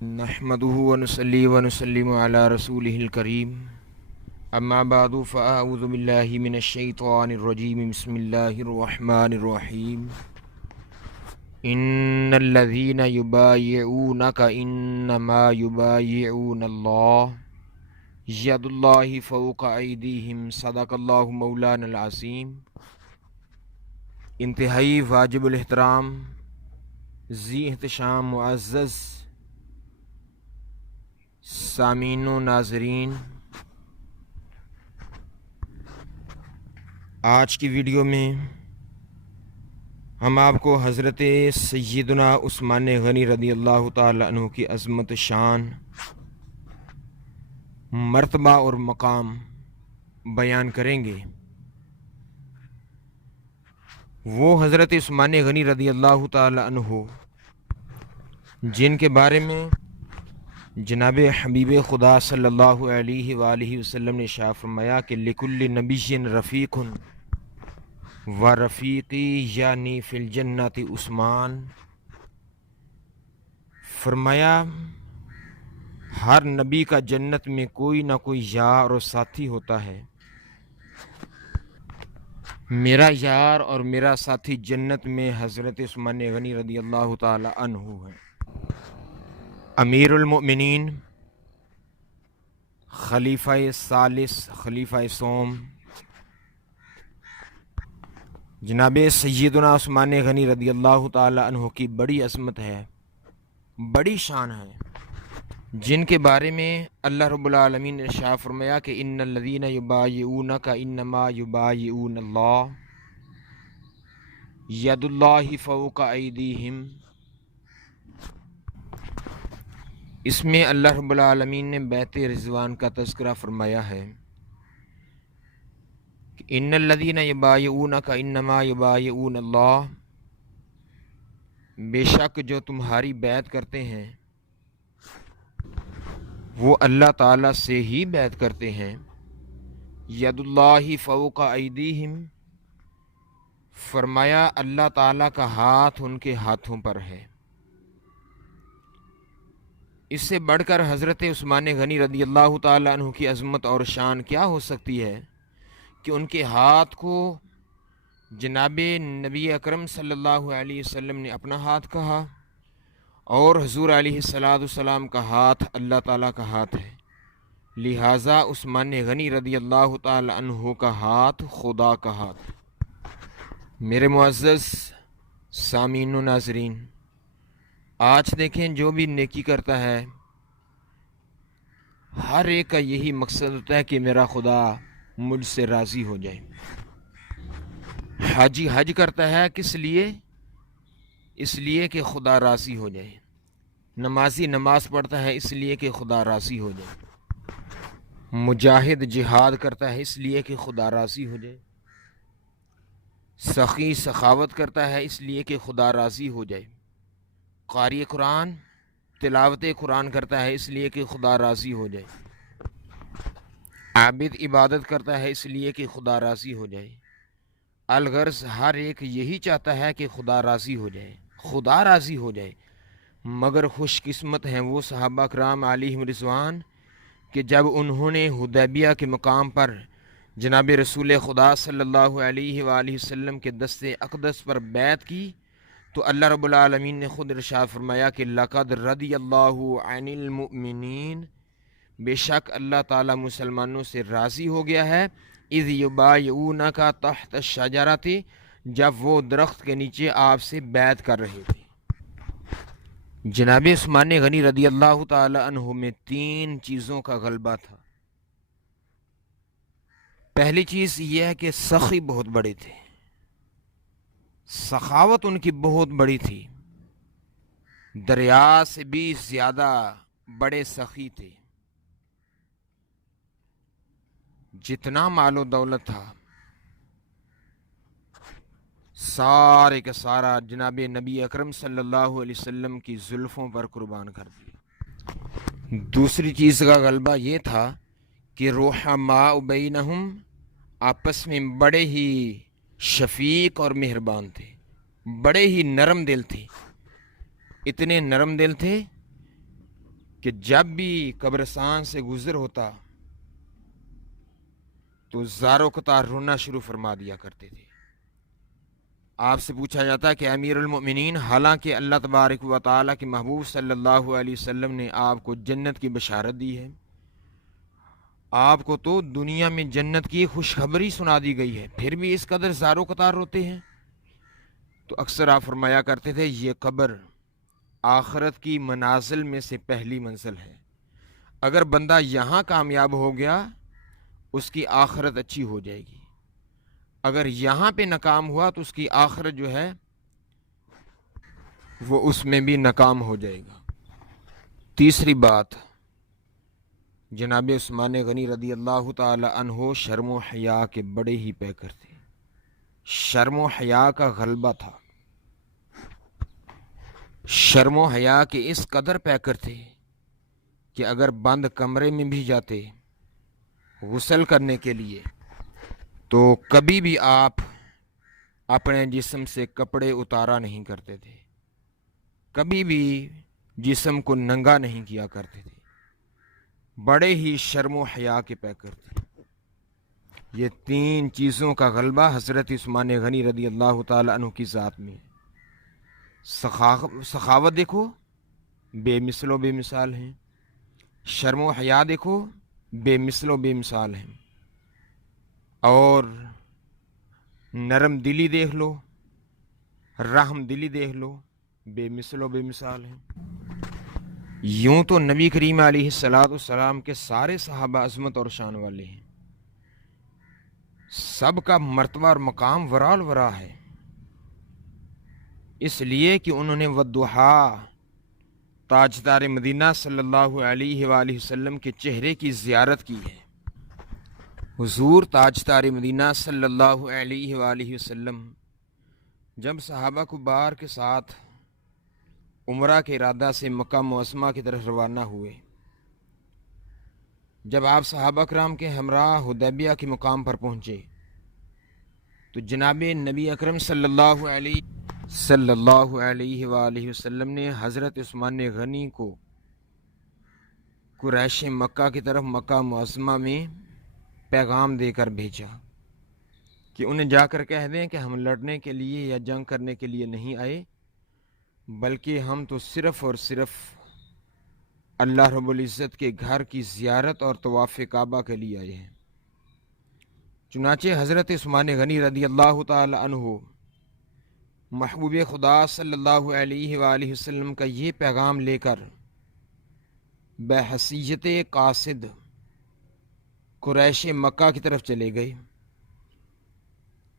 نحمده ونصلي ونسلم على رسوله الكريم اما بعد فاعوذ بالله من الشيطان الرجيم بسم الله الرحمن الرحيم ان الذين يبايعونك انما يبايعون الله يد الله فوق ايديهم صدق الله مولانا العظيم۔ انتہائی واجب الاحترام ذی احتشام معزز سامعین و ناظرین، آج کی ویڈیو میں ہم آپ کو حضرت سیدنا عثمان غنی رضی اللہ تعالی عنہ کی عظمت شان، مرتبہ اور مقام بیان کریں گے۔ وہ حضرت عثمان غنی رضی اللہ تعالی عنہ جن کے بارے میں جناب حبیب خدا صلی اللہ علیہ وآلہ وسلم نے ارشاد فرمایا کہ لکل نبی رفیق و رفیقی یعنی فی الجنت عثمان۔ فرمایا ہر نبی کا جنت میں کوئی نہ کوئی یار اور ساتھی ہوتا ہے، میرا یار اور میرا ساتھی جنت میں حضرت عثمان غنی رضی اللہ تعالی عنہ ہے۔ امیر المؤمنین، خلیفہ ثالث، خلیفہ سوم، جناب سیدنا عثمان غنی رضی اللہ تعالی عنہ کی بڑی عظمت ہے، بڑی شان ہے، جن کے بارے میں اللہ رب العالمین نے ارشاد فرمایا کہ ان الذین یبایعونک انما یبایعون اللہ ید اللہ فوق ایدیہم۔ اس میں اللہ رب العالمین نے بیعت رضوان کا تذکرہ فرمایا ہے کہ ان الذین یبایعونک انما یبایعون اللہ، بے شک جو تمہاری بیعت کرتے ہیں وہ اللہ تعالیٰ سے ہی بیعت کرتے ہیں۔ ید اللہ فوق ایدیہم، فرمایا اللہ تعالیٰ کا ہاتھ ان کے ہاتھوں پر ہے۔ اس سے بڑھ کر حضرت عثمان غنی رضی اللہ تعالیٰ عنہ کی عظمت اور شان کیا ہو سکتی ہے کہ ان کے ہاتھ کو جناب نبی اکرم صلی اللہ علیہ وسلم نے اپنا ہاتھ کہا، اور حضور علیہ السلام کا ہاتھ اللہ تعالیٰ کا ہاتھ ہے، لہٰذا عثمان غنی رضی اللہ تعالیٰ عنہ کا ہاتھ خدا کا ہاتھ۔ میرے معزز سامعین و ناظرین، آج دیکھیں جو بھی نیکی کرتا ہے ہر ایک کا یہی مقصد ہوتا ہے کہ میرا خدا مجھ سے راضی ہو جائے۔ حاجی حج کرتا ہے کس لیے؟ اس لیے کہ خدا راضی ہو جائے۔ نمازی نماز پڑھتا ہے اس لیے کہ خدا راضی ہو جائے۔ مجاہد جہاد کرتا ہے اس لیے کہ خدا راضی ہو جائے۔ سخی سخاوت کرتا ہے اس لیے کہ خدا راضی ہو جائے۔ قاری قرآن تلاوت قرآن کرتا ہے اس لیے کہ خدا راضی ہو جائے۔ عابد عبادت کرتا ہے اس لیے کہ خدا راضی ہو جائے۔ الغرض ہر ایک یہی چاہتا ہے کہ خدا راضی ہو جائے، خدا راضی ہو جائے، مگر خوش قسمت ہیں وہ صحابہ کرام علیہم رضوان کہ جب انہوں نے حدیبیہ کے مقام پر جناب رسول خدا صلی اللہ علیہ وآلہ وسلم کے دست اقدس پر بیعت کی تو اللہ رب العالمین نے خود ارشاد فرمایا کہ لقد رضی اللہ عن المؤمنین، بے شک اللہ تعالیٰ مسلمانوں سے راضی ہو گیا ہے، اذ یبایعونک تحت الشجرۃ، جب وہ درخت کے نیچے آپ سے بیعت کر رہے تھے۔ جناب عثمان غنی رضی اللہ تعالی عنہ میں 3 چیزوں کا غلبہ تھا۔ پہلی چیز یہ ہے کہ سخی بہت بڑے تھے، سخاوت ان کی بہت بڑی تھی، دریا سے بھی زیادہ بڑے سخی تھے۔ جتنا مال و دولت تھا سارے کا سارا جناب نبی اکرم صلی اللہ علیہ وسلم کی زلفوں پر قربان کر دیا۔ دوسری چیز کا غلبہ یہ تھا کہ رحماء بینہم، آپس میں بڑے ہی شفیق اور مہربان تھے، بڑے ہی نرم دل تھے، اتنے نرم دل تھے کہ جب بھی قبرستان سے گزر ہوتا تو زاروں قطار رونا شروع فرما دیا کرتے تھے۔ آپ سے پوچھا جاتا کہ امیر المؤمنین، حالانکہ اللہ تبارک و تعالیٰ کے محبوب صلی اللہ علیہ وسلم نے آپ کو جنت کی بشارت دی ہے، آپ کو تو دنیا میں جنت کی خوشخبری سنا دی گئی ہے، پھر بھی اس قدر زاروں قطار روتے ہیں؟ تو اکثر آپ فرمایا کرتے تھے یہ قبر آخرت کی منازل میں سے پہلی منزل ہے، اگر بندہ یہاں کامیاب ہو گیا اس کی آخرت اچھی ہو جائے گی، اگر یہاں پہ ناکام ہوا تو اس کی آخرت جو ہے وہ اس میں بھی ناکام ہو جائے گا۔ تیسری بات، جناب عثمان غنی رضی اللہ تعالی عنہ شرم و حیا کے بڑے ہی پیکر تھے، شرم و حیا کا غلبہ تھا، شرم و حیا کے اس قدر پیکر تھے کہ اگر بند کمرے میں بھی جاتے غسل کرنے کے لیے تو کبھی بھی آپ اپنے جسم سے کپڑے اتارا نہیں کرتے تھے، کبھی بھی جسم کو ننگا نہیں کیا کرتے تھے، بڑے ہی شرم و حیا کے پیکر تھے۔ یہ تین چیزوں کا غلبہ حضرت عثمان غنی رضی اللہ تعالی عنہ کی ذات میں۔ سخاوت دیکھو، بے مثل و بے مثال ہیں، شرم و حیا دیکھو، بے مثل و بے مثال ہیں، اور نرم دلی دیکھ لو، رحم دلی دیکھ لو، بے مثل و بے مثال ہیں۔ یوں تو نبی کریم علیہ الصلوۃ والسلام کے سارے صحابہ عظمت اور شان والے ہیں، سب کا مرتبہ اور مقام ورال ورا ہے، اس لیے کہ انہوں نے والضحیٰ تاجدار مدینہ صلی اللہ علیہ وآلہ وسلم کے چہرے کی زیارت کی ہے۔ حضور تاجدار مدینہ صلی اللہ علیہ وآلہ وسلم جب صحابہ کبار کے ساتھ عمرہ کے ارادہ سے مکہ معظمہ کی طرف روانہ ہوئے، جب آپ صحابہ کرام کے ہمراہ حدیبیہ کے مقام پر پہنچے تو جناب نبی اکرم صلی اللہ علیہ وآلہ وسلم نے حضرت عثمان غنی کو قریش مکہ کی طرف مکہ معظمہ میں پیغام دے کر بھیجا کہ انہیں جا کر کہہ دیں کہ ہم لڑنے کے لیے یا جنگ کرنے کے لیے نہیں آئے، بلکہ ہم تو صرف اور صرف اللہ رب العزت کے گھر کی زیارت اور طواف کعبہ کے لیے آئے ہیں۔ چنانچہ حضرت عثمان غنی رضی اللہ تعالی عنہ محبوب خدا صلی اللہ علیہ وآلہ وسلم کا یہ پیغام لے کر بحیثیت قاصد قریش مکہ کی طرف چلے گئے۔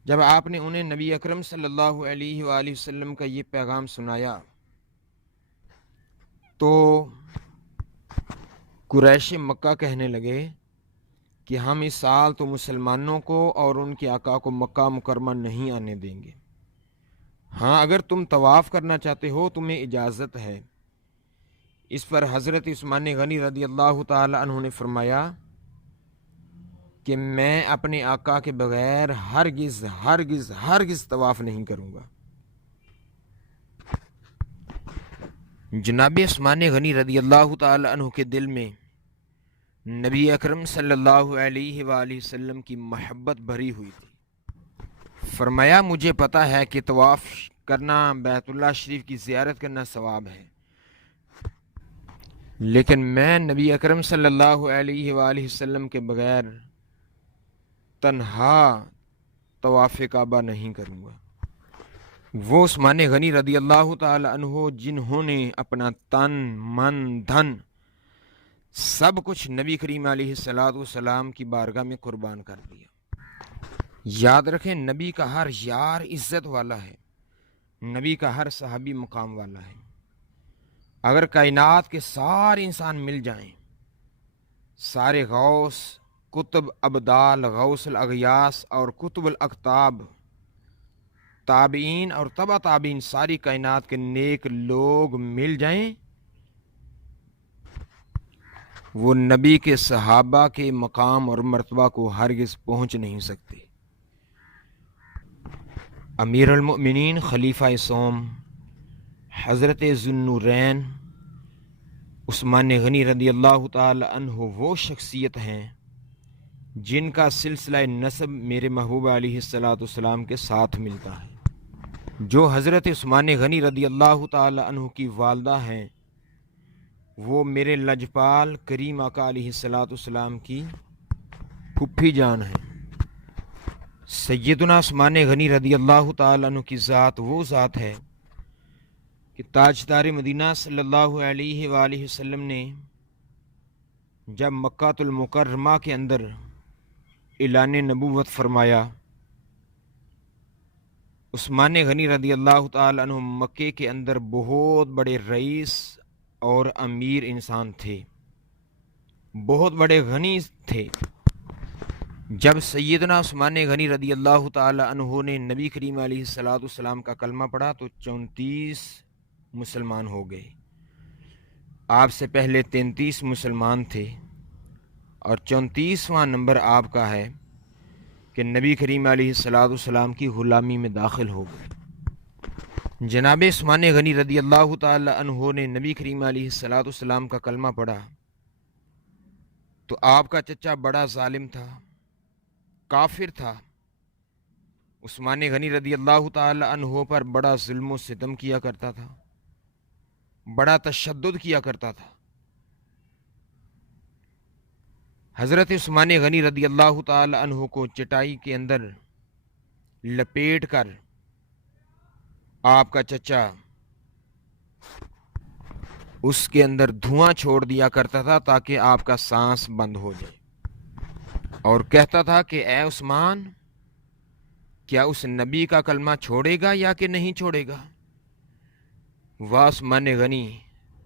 جب آپ نے انہیں نبی اکرم صلی اللہ علیہ وآلہ وسلم کا یہ پیغام سنایا تو قریش مکہ کہنے لگے کہ ہم اس سال تو مسلمانوں کو اور ان کے آقا کو مکہ مکرمہ نہیں آنے دیں گے، ہاں اگر تم طواف کرنا چاہتے ہو تمہیں اجازت ہے۔ اس پر حضرت عثمان غنی رضی اللہ تعالی عنہ نے فرمایا کہ میں اپنے آقا کے بغیر ہرگز ہرگز ہرگز طواف نہیں کروں گا۔ جناب عثمان غنی رضی اللہ تعالی عنہ کے دل میں نبی اکرم صلی اللہ علیہ وآلہ وسلم کی محبت بھری ہوئی تھی۔ فرمایا مجھے پتہ ہے کہ طواف کرنا، بیت اللہ شریف کی زیارت کرنا ثواب ہے، لیکن میں نبی اکرم صلی اللہ علیہ وآلہ وسلم کے بغیر تنہا طواف کعبہ نہیں کروں گا۔ وہ عثمان غنی رضی اللہ تعالی عنہ جنہوں نے اپنا تن من دھن سب کچھ نبی کریم علیہ الصلوۃ والسلام کی بارگاہ میں قربان کر دیا۔ یاد رکھیں نبی کا ہر یار عزت والا ہے، نبی کا ہر صحابی مقام والا ہے۔ اگر کائنات کے سارے انسان مل جائیں، سارے غوث، کتب ابدال، غوث الاغیاس اور کتب الاقطاب، تابعین اور تبع تابعین، ساری کائنات کے نیک لوگ مل جائیں، وہ نبی کے صحابہ کے مقام اور مرتبہ کو ہرگز پہنچ نہیں سکتے۔ امیر المؤمنین خلیفہ سوم حضرت ذو النورین عثمان غنی رضی اللہ تعالی عنہ وہ شخصیت ہیں جن کا سلسلہ نسب میرے محبوب علیہ السلام کے ساتھ ملتا ہے۔ جو حضرت عثمان غنی رضی اللہ تعالی عنہ کی والدہ ہیں وہ میرے لجپال کریم آقا علیہ السلام کی پھپھی جان ہیں۔ سیدنا عثمان غنی رضی اللہ تعالی عنہ کی ذات وہ ذات ہے کہ تاجدار مدینہ صلی اللہ علیہ وآلہ وسلم نے جب مکہ المکرمہ کے اندر اعلان نبوت فرمایا، عثمان غنی رضی اللہ تعالی عنہ مکے کے اندر بہت بڑے رئیس اور امیر انسان تھے، بہت بڑے غنی تھے۔ جب سیدنا عثمان غنی رضی اللہ تعالی عنہ نے نبی کریم علیہ السلام کا کلمہ پڑھا تو 34 مسلمان ہو گئے۔ آپ سے پہلے 33 مسلمان تھے اور 34واں نمبر آپ کا ہے کہ نبی کریم علیہ السلام کی غلامی میں داخل ہو گئے۔ جناب عثمان غنی رضی اللہ تعالی عنہ نے نبی کریم علیہ السلام کا کلمہ پڑھا تو آپ کا چچا بڑا ظالم تھا، کافر تھا۔ عثمان غنی رضی اللہ تعالی عنہ پر بڑا ظلم و ستم کیا کرتا تھا، بڑا تشدد کیا کرتا تھا۔ حضرت عثمان غنی رضی اللہ تعالی عنہ کو چٹائی کے اندر لپیٹ کر آپ کا چچا اس کے اندر دھواں چھوڑ دیا کرتا تھا تاکہ آپ کا سانس بند ہو جائے، اور کہتا تھا کہ اے عثمان، کیا اس نبی کا کلمہ چھوڑے گا یا کہ نہیں چھوڑے گا؟ واہ عثمان غنی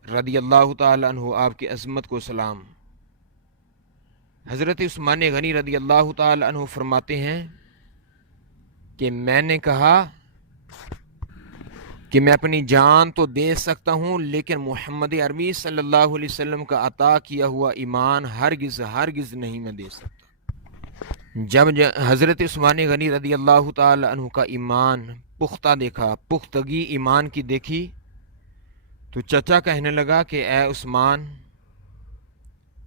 رضی اللہ تعالی عنہ، آپ کی عظمت کو سلام۔ حضرت عثمان غنی رضی اللہ تعالی عنہ فرماتے ہیں کہ میں نے کہا کہ میں اپنی جان تو دے سکتا ہوں لیکن محمد عربی صلی اللہ علیہ وسلم کا عطا کیا ہوا ایمان ہرگز نہیں میں دے سکتا۔ جب حضرت عثمان غنی رضی اللہ تعالی عنہ کا ایمان پختہ دیکھا، پختگی ایمان کی دیکھی، تو چچا کہنے لگا کہ اے عثمان،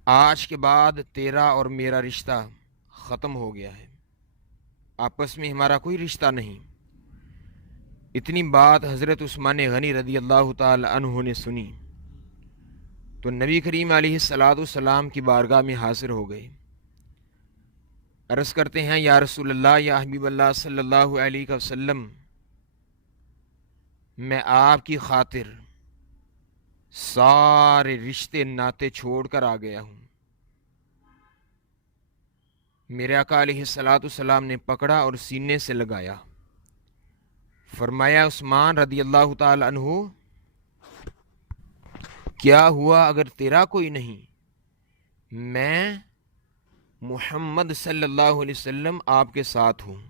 آج کے بعد تیرا اور میرا رشتہ ختم ہو گیا ہے، آپس میں ہمارا کوئی رشتہ نہیں۔ اتنی بات حضرت عثمان غنی رضی اللہ تعالی عنہ نے سنی تو نبی کریم علیہ السلام کی بارگاہ میں حاضر ہو گئے، عرض کرتے ہیں یا رسول اللہ، یا حبیب اللہ صلی اللہ علیہ وسلم، میں آپ کی خاطر سارے رشتے ناتے چھوڑ کر آ گیا ہوں۔ میرے آقا علیہ السلام نے پکڑا اور سینے سے لگایا، فرمایا عثمان رضی اللہ تعالی عنہ، کیا ہوا اگر تیرا کوئی نہیں؟ میں محمد صلی اللہ علیہ وسلم آپ کے ساتھ ہوں۔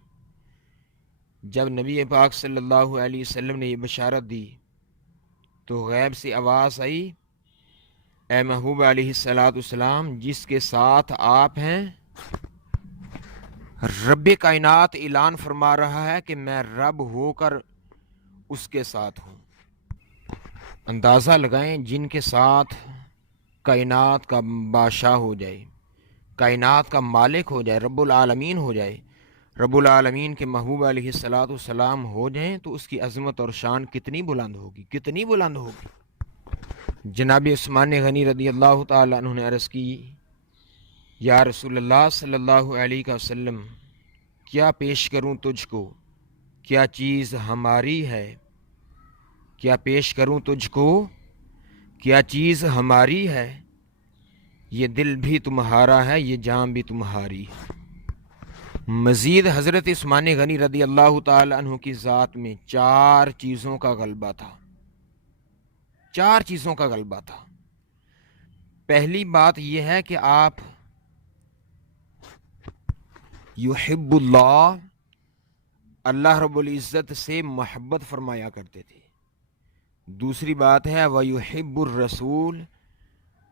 جب نبی پاک صلی اللہ علیہ وسلم نے یہ بشارت دی تو غیب سے آواز آئی، اے محبوب علیہ السلام، جس کے ساتھ آپ ہیں رب کائنات اعلان فرما رہا ہے کہ میں رب ہو کر اس کے ساتھ ہوں۔ اندازہ لگائیں، جن کے ساتھ کائنات کا بادشاہ ہو جائے، کائنات کا مالک ہو جائے، رب العالمین ہو جائے، رب العالمین کے محبوب علیہ السلام ہو جائیں تو اس کی عظمت اور شان کتنی بلند ہوگی، کتنی بلند ہوگی۔ جناب عثمان غنی رضی اللہ تعالی عنہ نے عرض کی، یا رسول اللہ صلی اللہ علیہ وسلم، کیا پیش کروں تجھ کو؟ کیا چیز ہماری ہے؟ کیا پیش کروں تجھ کو؟ کیا چیز ہماری ہے؟ یہ دل بھی تمہارا ہے، یہ جان بھی تمہاری ہے۔ مزید حضرت عثمان غنی رضی اللہ تعالی عنہ کی ذات میں 4 چیزوں کا غلبہ تھا، 4 چیزوں کا غلبہ تھا۔ پہلی بات یہ ہے کہ آپ یحب اللہ، اللہ رب العزت سے محبت فرمایا کرتے تھے۔ دوسری بات ہے وَيُحِبُّ الرسول،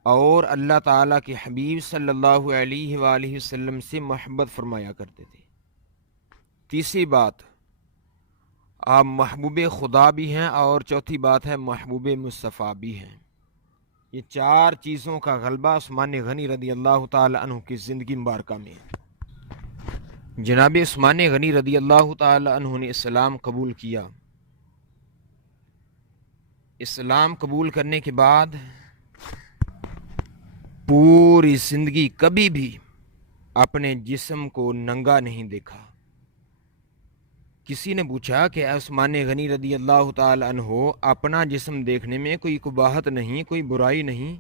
اور اللہ تعالیٰ کے حبیب صلی اللہ علیہ وآلہ وسلم سے محبت فرمایا کرتے تھے۔ تیسری بات، آپ محبوب خدا بھی ہیں، اور چوتھی بات ہے محبوب مصطفیٰ بھی ہیں۔ یہ چار چیزوں کا غلبہ عثمان غنی رضی اللہ تعالی عنہ کی زندگی مبارکہ میں ہے۔ جناب عثمان غنی رضی اللہ تعالی عنہ نے اسلام قبول کیا۔ اسلام قبول کرنے کے بعد پوری زندگی کبھی بھی اپنے جسم کو ننگا نہیں دیکھا۔ کسی نے پوچھا کہ عثمان غنی رضی اللہ تعالی عنہ اپنا جسم دیکھنے میں کوئی قباحت نہیں، کوئی برائی نہیں؟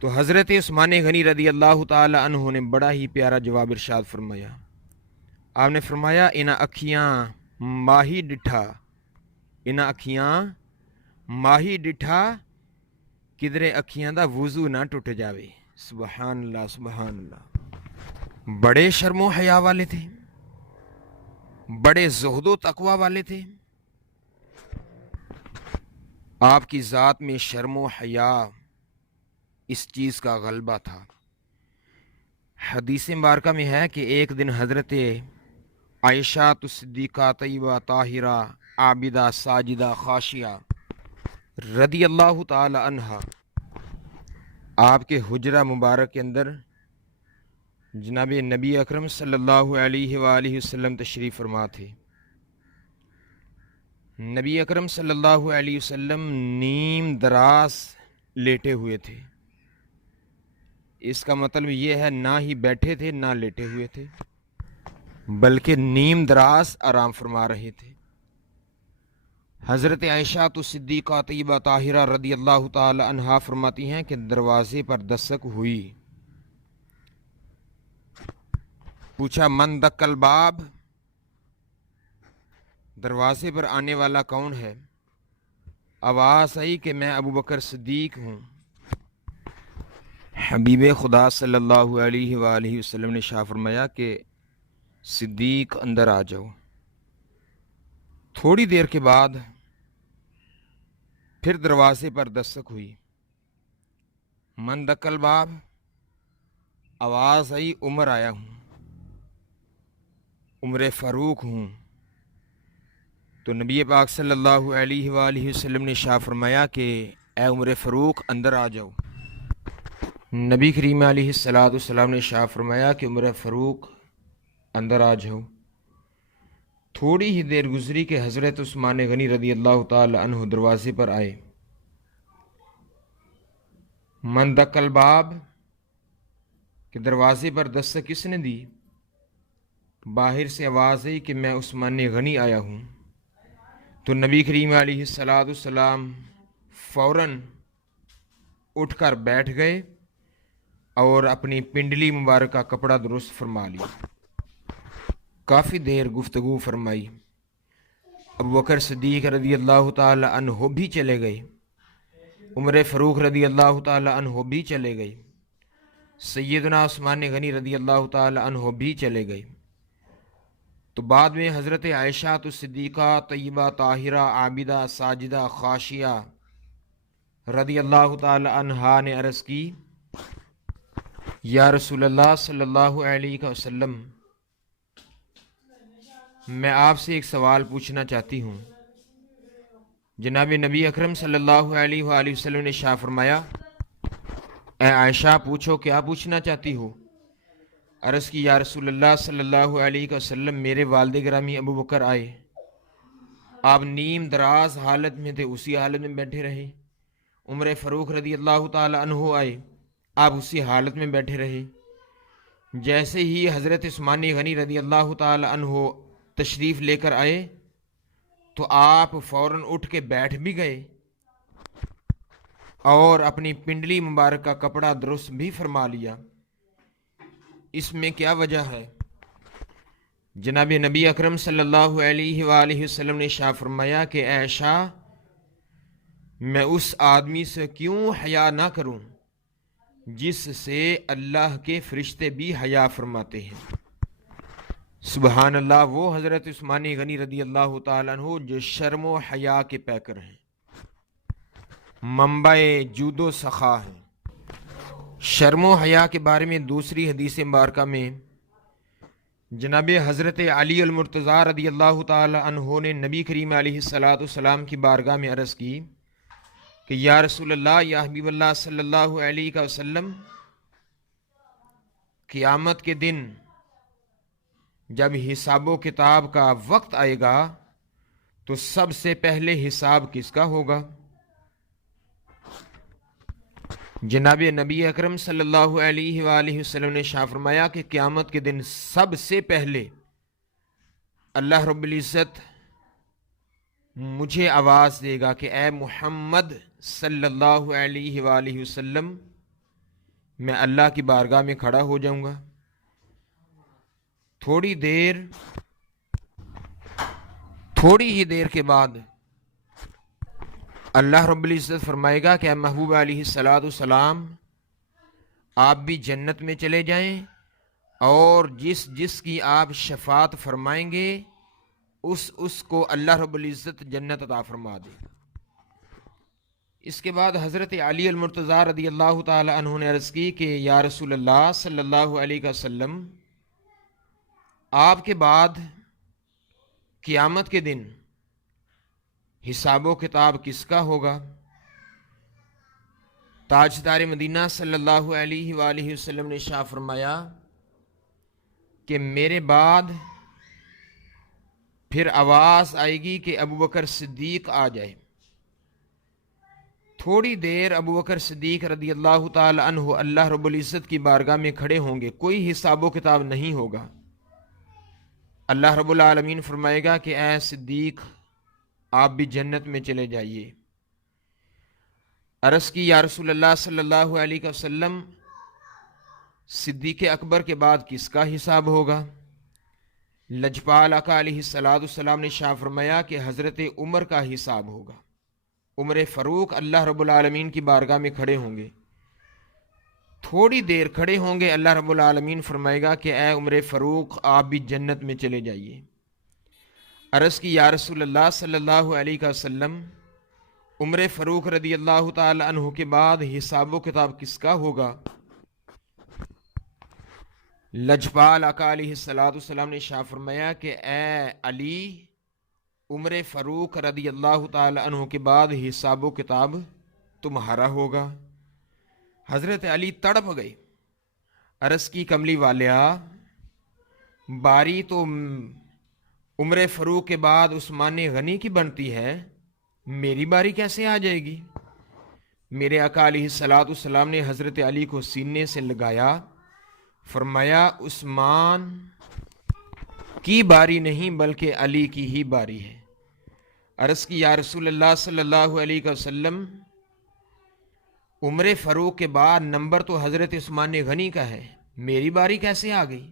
تو حضرت عثمان غنی رضی اللہ تعالی عنہ نے بڑا ہی پیارا جواب ارشاد فرمایا۔ آپ نے فرمایا انہاں اکھیاں ماہی ڈٹھا، انہاں اکھیاں ماہی ڈٹھا، کدرے اکھیاں دا وضو نہ ٹوٹ جاوے۔ سبحان اللہ سبحان اللہ۔ بڑے شرم و حیا والے تھے، بڑے زہد و تقوی والے تھے۔ آپ کی ذات میں شرم و حیا اس چیز کا غلبہ تھا۔ حدیث مبارکہ میں ہے کہ ایک دن حضرت عائشہ صدیقہ طیبہ طاہرہ عابدہ ساجدہ خاشعہ رضی اللہ تعالی عنہا آپ کے حجرہ مبارک کے اندر جناب نبی اکرم صلی اللہ علیہ وآلہ وسلم تشریف فرما تھے۔ نبی اکرم صلی اللہ علیہ وسلم نیم دراز لیٹے ہوئے تھے۔ اس کا مطلب یہ ہے نہ ہی بیٹھے تھے نہ لیٹے ہوئے تھے، بلکہ نیم دراز آرام فرما رہے تھے۔ حضرت عائشہ صدیقہ طیبہ طاہرہ رضی اللہ تعالی عنہا فرماتی ہیں کہ دروازے پر دستک ہوئی۔ پوچھا من دق الباب، دروازے پر آنے والا کون ہے؟ آواز آئی کہ میں ابو بکر صدیق ہوں۔ حبیب خدا صلی اللہ علیہ وآلہ وسلم نے شاہ فرمایا کہ صدیق اندر آ جاؤ۔ تھوڑی دیر کے بعد پھر دروازے پر دستک ہوئی۔ من دق الباب، آواز آئی عمر آیا ہوں، عمر فاروق ہوں۔ تو نبی پاک صلی اللہ علیہ وآلہ وسلم نے شاہ فرمایا کہ اے عمر فاروق اندر آ جاؤ۔ نبی کریم علیہ السلام نے شاہ فرمایا کہ عمر فاروق اندر آ جاؤ۔ تھوڑی ہی دیر گزری کہ حضرت عثمان غنی رضی اللہ تعالی عنہ دروازے پر آئے۔ من دق الباب، کہ دروازے پر دستک کس نے دی؟ باہر سے آواز آئی کہ میں عثمان غنی آیا ہوں۔ تو نبی کریم علیہ السلام فوراً اٹھ کر بیٹھ گئے اور اپنی پنڈلی مبارک کا کپڑا درست فرما لیا۔ کافی دیر گفتگو فرمائی۔ ابو بکر صدیق رضی اللہ تعالی عنہ بھی چلے گئے، عمر فاروق رضی اللہ تعالی عنہ بھی چلے گئے، سیدنا عثمان غنی رضی اللہ تعالی عنہ بھی چلے گئے۔ تو بعد میں حضرت عائشہ صدیقہ طیبہ طاہرہ عابدہ ساجدہ خاشعہ رضی اللہ تعالی عنہا نے عرض کی یا رسول اللہ صلی اللہ علیہ وسلم، میں آپ سے ایک سوال پوچھنا چاہتی ہوں۔ جناب نبی اکرم صلی اللہ علیہ وآلہ وسلم نے شاہ فرمایا اے عائشہ پوچھو، کیا پوچھنا چاہتی ہو؟ عرض کی یا رسول اللہ صلی اللہ علیہ وسلم، میرے والد گرامی ابو بکر آئے، آپ نیم دراز حالت میں تھے، اسی حالت میں بیٹھے رہے۔ عمر فاروق رضی اللہ تعالی عنہ آئے، آپ اسی حالت میں بیٹھے رہے۔ جیسے ہی حضرت عثمان غنی رضی اللہ تعالی عنہ تشریف لے کر آئے تو آپ فوراً اٹھ کے بیٹھ بھی گئے اور اپنی پنڈلی مبارک کا کپڑا درست بھی فرما لیا۔ اس میں کیا وجہ ہے؟ جناب نبی اکرم صلی اللہ علیہ وآلہ وسلم نے شاہ فرمایا کہ اے عائشہ، میں اس آدمی سے کیوں حیا نہ کروں جس سے اللہ کے فرشتے بھی حیا فرماتے ہیں۔ سبحان اللہ، وہ حضرت عثمان غنی رضی اللہ تعالیٰ عنہ جو شرم و حیا کے پیکر ہیں، منبع جود و سخا ہیں۔ شرم و حیا کے بارے میں دوسری حدیث مبارکہ میں جناب حضرت علی المرتضیٰ رضی اللہ تعالی عنہ نے نبی کریم علیہ السلام کی بارگاہ میں عرض کی کہ یا رسول اللہ، یا حبیب اللہ صلی اللہ علیہ وسلم، قیامت کے دن جب حساب و کتاب کا وقت آئے گا تو سب سے پہلے حساب کس کا ہوگا؟ جناب نبی اکرم صلی اللہ علیہ وآلہ وسلم نے ارشاد فرمایا کہ قیامت کے دن سب سے پہلے اللہ رب العزت مجھے آواز دے گا کہ اے محمد صلی اللہ علیہ وآلہ وسلم، میں اللہ کی بارگاہ میں کھڑا ہو جاؤں گا۔ تھوڑی ہی دیر کے بعد اللہ رب العزت فرمائے گا کہ اے محبوب علیہ السلام، آپ بھی جنت میں چلے جائیں، اور جس جس کی آپ شفاعت فرمائیں گے اس کو اللہ رب العزت جنت عطا فرما دے۔ اس کے بعد حضرت علی المرتضیٰ رضی اللہ تعالی عنہ نے عرض کی کہ یا رسول اللہ صلی اللہ علیہ وسلم، آپ کے بعد قیامت کے دن حساب و کتاب کس کا ہوگا؟ تاجدار مدینہ صلی اللہ علیہ وآلہ وسلم نے ارشاد فرمایا کہ میرے بعد پھر آواز آئے گی کہ ابو بکر صدیق آ جائے۔ تھوڑی دیر ابو بکر صدیق رضی اللہ تعالی عنہ اللہ رب العزت کی بارگاہ میں کھڑے ہوں گے، کوئی حساب و کتاب نہیں ہوگا۔ اللہ رب العالمین فرمائے گا کہ اے صدیق، آپ بھی جنت میں چلے جائیے۔ عرض کی یا رسول اللہ صلی اللہ علیہ وسلم، صدیق اکبر کے بعد کس کا حساب ہوگا؟ لجپال آقا علیہ السلام نے ارشاد فرمایا کہ حضرت عمر کا حساب ہوگا۔ عمر فاروق اللہ رب العالمین کی بارگاہ میں کھڑے ہوں گے، تھوڑی دیر کھڑے ہوں گے، اللہ رب العالمین فرمائے گا کہ اے عمر فاروق، آپ بھی جنت میں چلے جائیے۔ عرض کی یا رسول اللہ صلی اللہ علیہ وسلم، عمر فاروق رضی اللہ تعالی عنہ کے بعد حساب و کتاب کس کا ہوگا؟ لجپال آقا علیہ السلام نے ارشاد فرمایا کہ اے علی، عمر فاروق رضی اللہ تعالی عنہ کے بعد حساب و کتاب تمہارا ہوگا۔ حضرت علی تڑپ گئے، عرض کی کملی والیا، باری تو عمر فاروق کے بعد عثمان غنی کی بنتی ہے، میری باری کیسے آ جائے گی؟ میرے آقا علیہ السلام نے حضرت علی کو سینے سے لگایا، فرمایا عثمان کی باری نہیں بلکہ علی کی ہی باری ہے۔ عرض کی یا رسول اللہ صلی اللہ علیہ وسلم، عمر فاروق کے بعد نمبر تو حضرت عثمان غنی کا ہے، میری باری کیسے آ گئی؟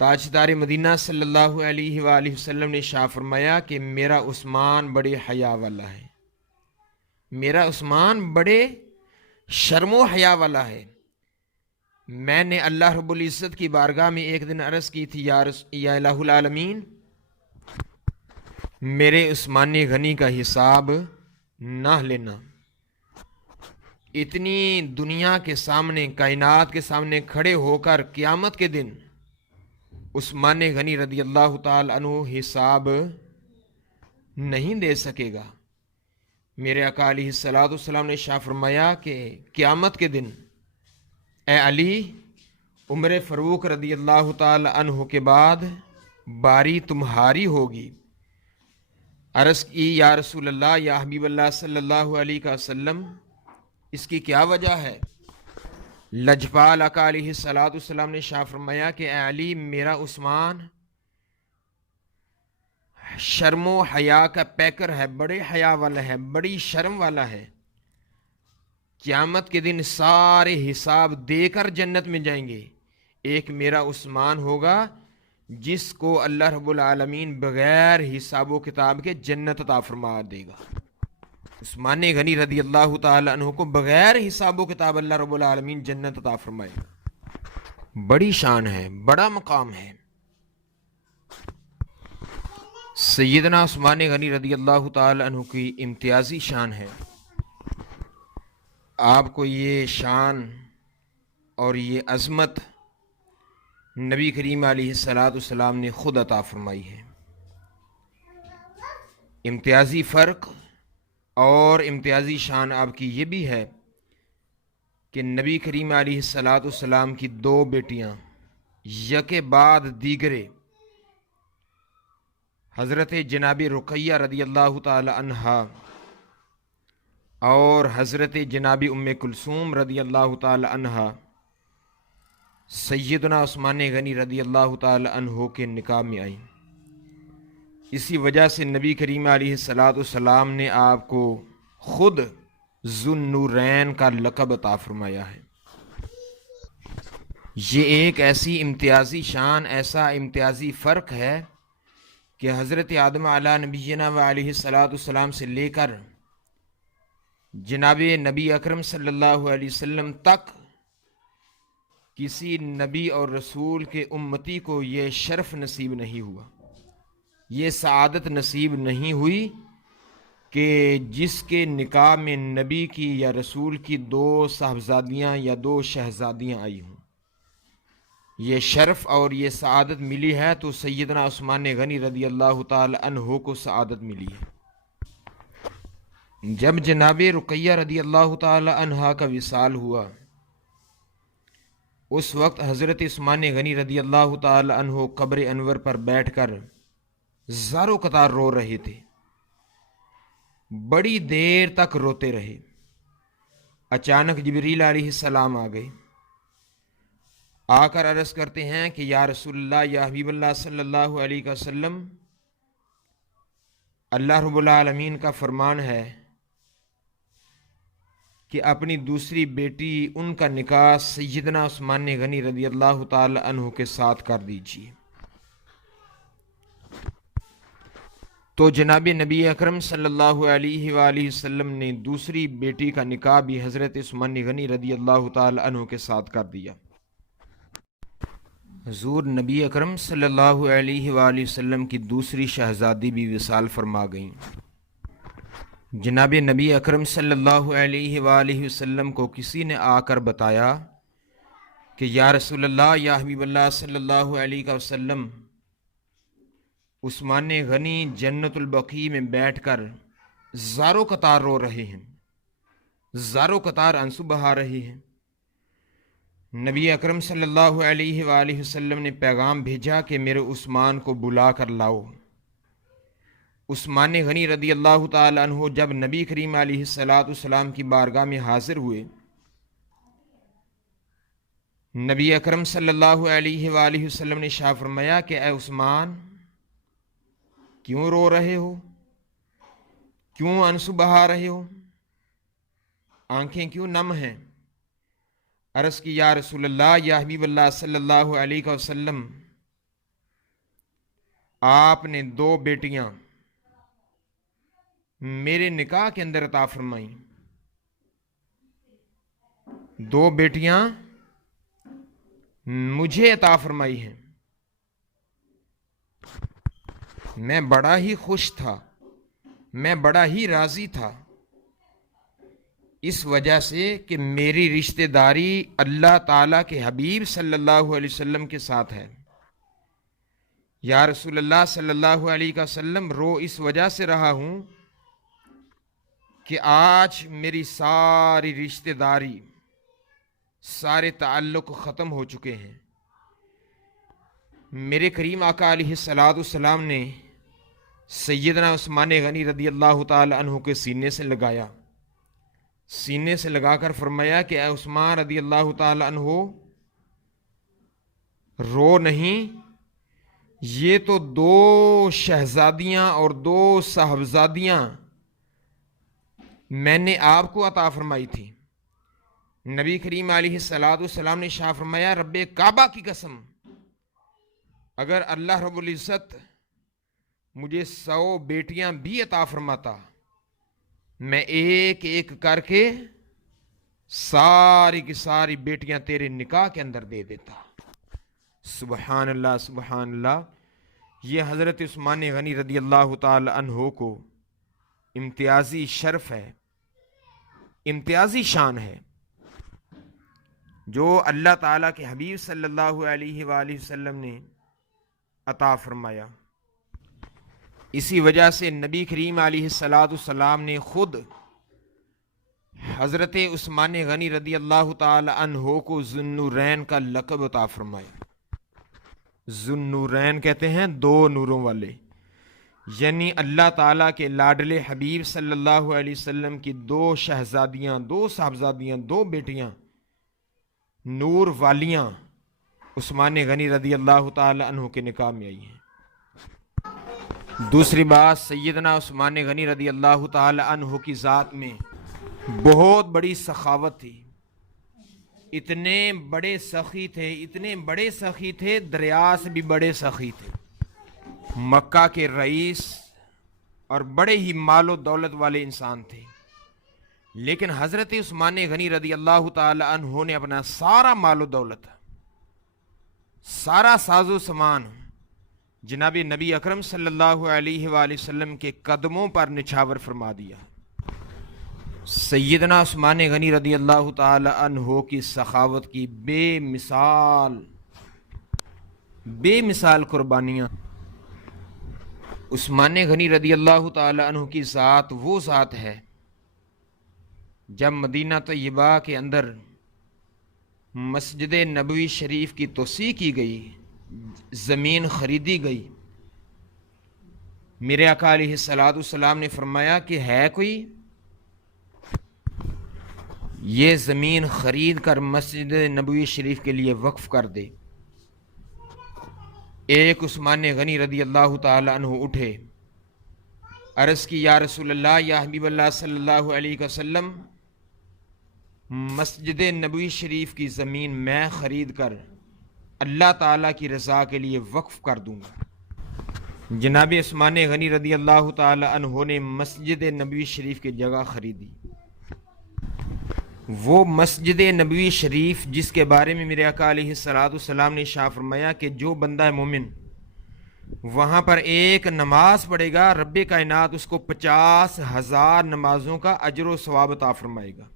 تاجدار مدینہ صلی اللہ علیہ وآلہ وسلم نے ارشاد فرمایا کہ میرا عثمان بڑے حیا والا ہے، میرا عثمان بڑے شرم و حیا والا ہے۔ میں نے اللہ رب العزت کی بارگاہ میں ایک دن عرض کی تھی، یا الہ العالمین، میرے عثمان غنی کا حساب نہ لینا۔ اتنی دنیا کے سامنے، کائنات کے سامنے کھڑے ہو کر قیامت کے دن عثمان غنی رضی اللہ تعالی عنہ حساب نہیں دے سکے گا۔ میرے آقا علیہ السلام نے ارشاد فرمایا کہ قیامت کے دن اے علی، عمر فاروق رضی اللہ تعالی عنہ کے بعد باری تمہاری ہوگی۔ عرض کی یا رسول اللہ، یا حبیب اللہ صلی اللہ علیہ وسلم، اس کی کیا وجہ ہے؟ لجپال آقا علیہ السلام نے ارشاد فرمایا کہ اے علی، میرا عثمان شرم و حیا کا پیکر ہے، بڑے حیا والا ہے، بڑی شرم والا ہے۔ قیامت کے دن سارے حساب دے کر جنت میں جائیں گے، ایک میرا عثمان ہوگا جس کو اللہ رب العالمین بغیر حساب و کتاب کے جنت عطا فرما دے گا۔ عثمان غنی رضی اللہ تعالی عنہ کو بغیر حساب و کتاب اللہ رب العالمین جنت عطا فرمائے گا۔ بڑی شان ہے، بڑا مقام ہے۔ سیدنا عثمان غنی رضی اللہ تعالی عنہ کی امتیازی شان ہے۔ آپ کو یہ شان اور یہ عظمت نبی کریم علیہ السلام نے خود عطا فرمائی ہے۔ امتیازی فرق اور امتیازی شان آپ کی یہ بھی ہے کہ نبی کریم علیہ الصلاۃ والسلام کی دو بیٹیاں یکے بعد دیگرے حضرت جناب رقیہ رضی اللہ تعالی عنہا اور حضرت جناب ام کلثوم رضی اللہ تعالی عنہا سیدنا عثمان غنی رضی اللہ تعالی عنہ کے نکاح میں آئیں۔ اسی وجہ سے نبی کریم علیہ الصلاۃ والسلام نے آپ کو خود ذو النورین کا لقب عطا فرمایا ہے۔ یہ ایک ایسی امتیازی شان، ایسا امتیازی فرق ہے کہ حضرت آدم علیہ نبینا و علیہ الصلاۃ والسلام سے لے کر جناب نبی اکرم صلی اللہ علیہ وسلم تک کسی نبی اور رسول کے امتی کو یہ شرف نصیب نہیں ہوا، یہ سعادت نصیب نہیں ہوئی کہ جس کے نکاح میں نبی کی یا رسول کی دو صاحبزادیاں یا دو شہزادیاں آئی ہوں۔ یہ شرف اور یہ سعادت ملی ہے تو سیدنا عثمان غنی رضی اللہ تعالی عنہ کو سعادت ملی ہے۔ جب جناب رقیہ رضی اللہ تعالی عنہا کا وصال ہوا، اس وقت حضرت عثمان غنی رضی اللہ تعالی عنہ قبر انور پر بیٹھ کر زاروں قطار رو رہے تھے، بڑی دیر تک روتے رہے۔ اچانک جبریل علیہ السلام آ گئے، آ کر عرض کرتے ہیں کہ یا رسول اللہ، یا حبیب اللہ صلی اللہ علیہ وسلم، اللہ رب العالمین کا فرمان ہے کہ اپنی دوسری بیٹی ان کا نکاح سیدنا عثمان غنی رضی اللہ تعالی عنہ کے ساتھ کر دیجیے۔ تو جناب نبی اکرم صلی اللہ علیہ وآلہ وسلم نے دوسری بیٹی کا نکاح بھی حضرت عثمان غنی رضی اللہ تعالی عنہ کے ساتھ کر دیا۔ حضور نبی اکرم صلی اللہ علیہ وآلہ وسلم کی دوسری شہزادی بھی وصال فرما گئیں۔ جناب نبی اکرم صلی اللہ علیہ وآلہ وسلم کو کسی نے آ کر بتایا کہ یا رسول اللہ، یا حبیب اللہ صلی اللہ علیہ وسلم، عثمان غنی جنت البقیع میں بیٹھ کر زاروں قطار رو رہے ہیں، زاروں قطار آنسو بہا رہے ہیں۔ نبی اکرم صلی اللہ علیہ وآلہ وسلم نے پیغام بھیجا کہ میرے عثمان کو بلا کر لاؤ۔ عثمان غنی رضی اللہ تعالی عنہ جب نبی کریم علیہ الصلاۃ والسلام کی بارگاہ میں حاضر ہوئے، نبی اکرم صلی اللہ علیہ وآلہ وسلم نے ارشاد فرمایا کہ اے عثمان، کیوں رو رہے ہو؟ کیوں آنسو بہا رہے ہو؟ آنکھیں کیوں نم ہیں؟ عرض کی یا رسول اللہ، یا حبیب اللہ صلی اللہ علیہ وسلم، آپ نے دو بیٹیاں میرے نکاح کے اندر عطا فرمائیں، دو بیٹیاں مجھے عطا فرمائی ہیں۔ میں بڑا ہی خوش تھا، میں بڑا ہی راضی تھا، اس وجہ سے کہ میری رشتہ داری اللہ تعالیٰ کے حبیب صلی اللہ علیہ وسلم کے ساتھ ہے۔ یا رسول اللہ صلی اللہ علیہ وسلم، رو اس وجہ سے رہا ہوں کہ آج میری ساری رشتہ داری، سارے تعلق ختم ہو چکے ہیں۔ میرے کریم آقا علیہ الصلاۃ والسلام نے سیدنا عثمان غنی رضی اللہ تعالی عنہ کے سینے سے لگایا، سینے سے لگا کر فرمایا کہ اے عثمان رضی اللہ تعالی عنہ، رو نہیں، یہ تو دو شہزادیاں اور دو صاحبزادیاں میں نے آپ کو عطا فرمائی تھی۔ نبی کریم علیہ الصلاۃ والسلام نے ارشاد فرمایا، رب کعبہ کی قسم، اگر اللہ رب العزت مجھے 100 بیٹیاں بھی عطا فرماتا، میں ایک ایک کر کے ساری کی ساری بیٹیاں تیرے نکاح کے اندر دے دیتا۔ سبحان اللہ، سبحان اللہ۔ یہ حضرت عثمان غنی رضی اللہ تعالی عنہ کو امتیازی شرف ہے، امتیازی شان ہے جو اللہ تعالیٰ کے حبیب صلی اللہ علیہ وآلہ وسلم نے عطا فرمایا۔ اسی وجہ سے نبی کریم علیہ السلام نے خود حضرت عثمان غنی رضی اللہ تعالی عنہ کو ذو النورین کا لقب عطا فرمایا۔ ذو النورین کہتے ہیں دو نوروں والے، یعنی اللہ تعالیٰ کے لاڈلے حبیب صلی اللہ علیہ وسلم کی دو شہزادیاں، دو صاحبزادیاں، دو بیٹیاں نور والیاں عثمان غنی رضی اللہ تعالی عنہ کے نکاح میں آئی ہیں۔ دوسری بات، سیدنا عثمان غنی رضی اللہ تعالی عنہ کی ذات میں بہت بڑی سخاوت تھی، اتنے بڑے سخی تھے، اتنے بڑے سخی تھے، دریا سے بھی بڑے سخی تھے، مکہ کے رئیس اور بڑے ہی مال و دولت والے انسان تھے، لیکن حضرت عثمان غنی رضی اللہ تعالی عنہ نے اپنا سارا مال و دولت، سارا ساز و سامان جناب نبی اکرم صلی اللہ علیہ وآلہ وسلم کے قدموں پر نچھاور فرما دیا۔ سیدنا عثمان غنی رضی اللہ تعالی عنہ کی سخاوت کی بے مثال قربانیاں۔ عثمان غنی رضی اللہ تعالی عنہ کی ذات وہ ذات ہے، جب مدینہ طیبہ کے اندر مسجد نبوی شریف کی توسیع کی گئی، زمین خریدی گئی، میرے آقا علیہ السلام نے فرمایا کہ ہے کوئی یہ زمین خرید کر مسجد نبوی شریف کے لیے وقف کر دے۔ ایک عثمان غنی رضی اللہ تعالی عنہ اٹھے، عرض کی یا رسول اللہ، یا حبیب اللہ صلی اللہ علیہ وسلم، مسجد نبوی شریف کی زمین میں خرید کر اللہ تعالیٰ کی رضا کے لیے وقف کر دوں گا۔ جناب عثمان غنی رضی اللہ تعالی عنہ نے مسجد نبوی شریف کی جگہ خریدی۔ وہ مسجد نبوی شریف جس کے بارے میں میرے آقا علیہ السلام نے ارشاد فرمایا کہ جو بندہ مومن وہاں پر ایک نماز پڑھے گا، رب کائنات اس کو 50,000 نمازوں کا اجر و ثواب عطا فرمائے گا۔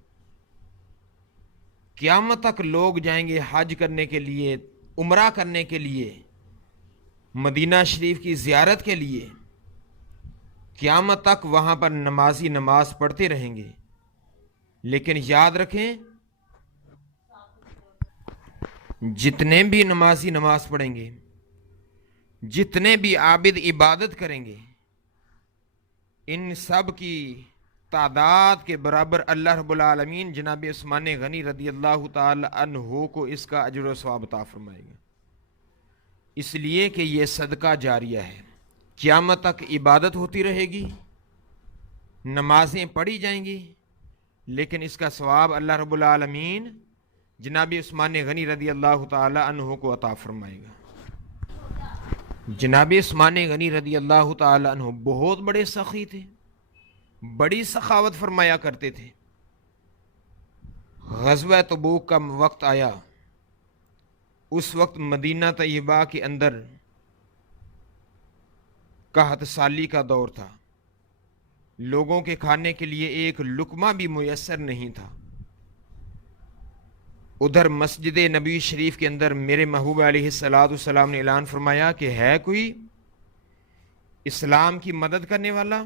قیامت تک لوگ جائیں گے حج کرنے کے لیے، عمرہ کرنے کے لیے، مدینہ شریف کی زیارت کے لیے، قیامت تک وہاں پر نمازی نماز پڑھتے رہیں گے، لیکن یاد رکھیں جتنے بھی نمازی نماز پڑھیں گے، جتنے بھی عابد عبادت کریں گے، ان سب کی تعداد کے برابر اللہ رب العالمین جناب عثمان غنی رضی اللہ تعالی عنہ کو اس کا اجر و ثواب عطا فرمائے گا، اس لیے کہ یہ صدقہ جاریہ ہے، قیامت تک عبادت ہوتی رہے گی، نمازیں پڑھی جائیں گی، لیکن اس کا ثواب اللہ رب العالمین جناب عثمان غنی رضی اللہ تعالی عنہ کو عطا فرمائے گا۔ جناب عثمان غنی رضی اللہ تعالی عنہ بہت بڑے سخی تھے، بڑی سخاوت فرمایا کرتے تھے۔ غزوہ تبوک کا وقت آیا، اس وقت مدینہ طیبہ کے اندر قحط سالی کا دور تھا، لوگوں کے کھانے کے لیے ایک لقمہ بھی میسر نہیں تھا۔ ادھر مسجد نبی شریف کے اندر میرے محبوب علیہ السلام نے اعلان فرمایا کہ ہے کوئی اسلام کی مدد کرنے والا،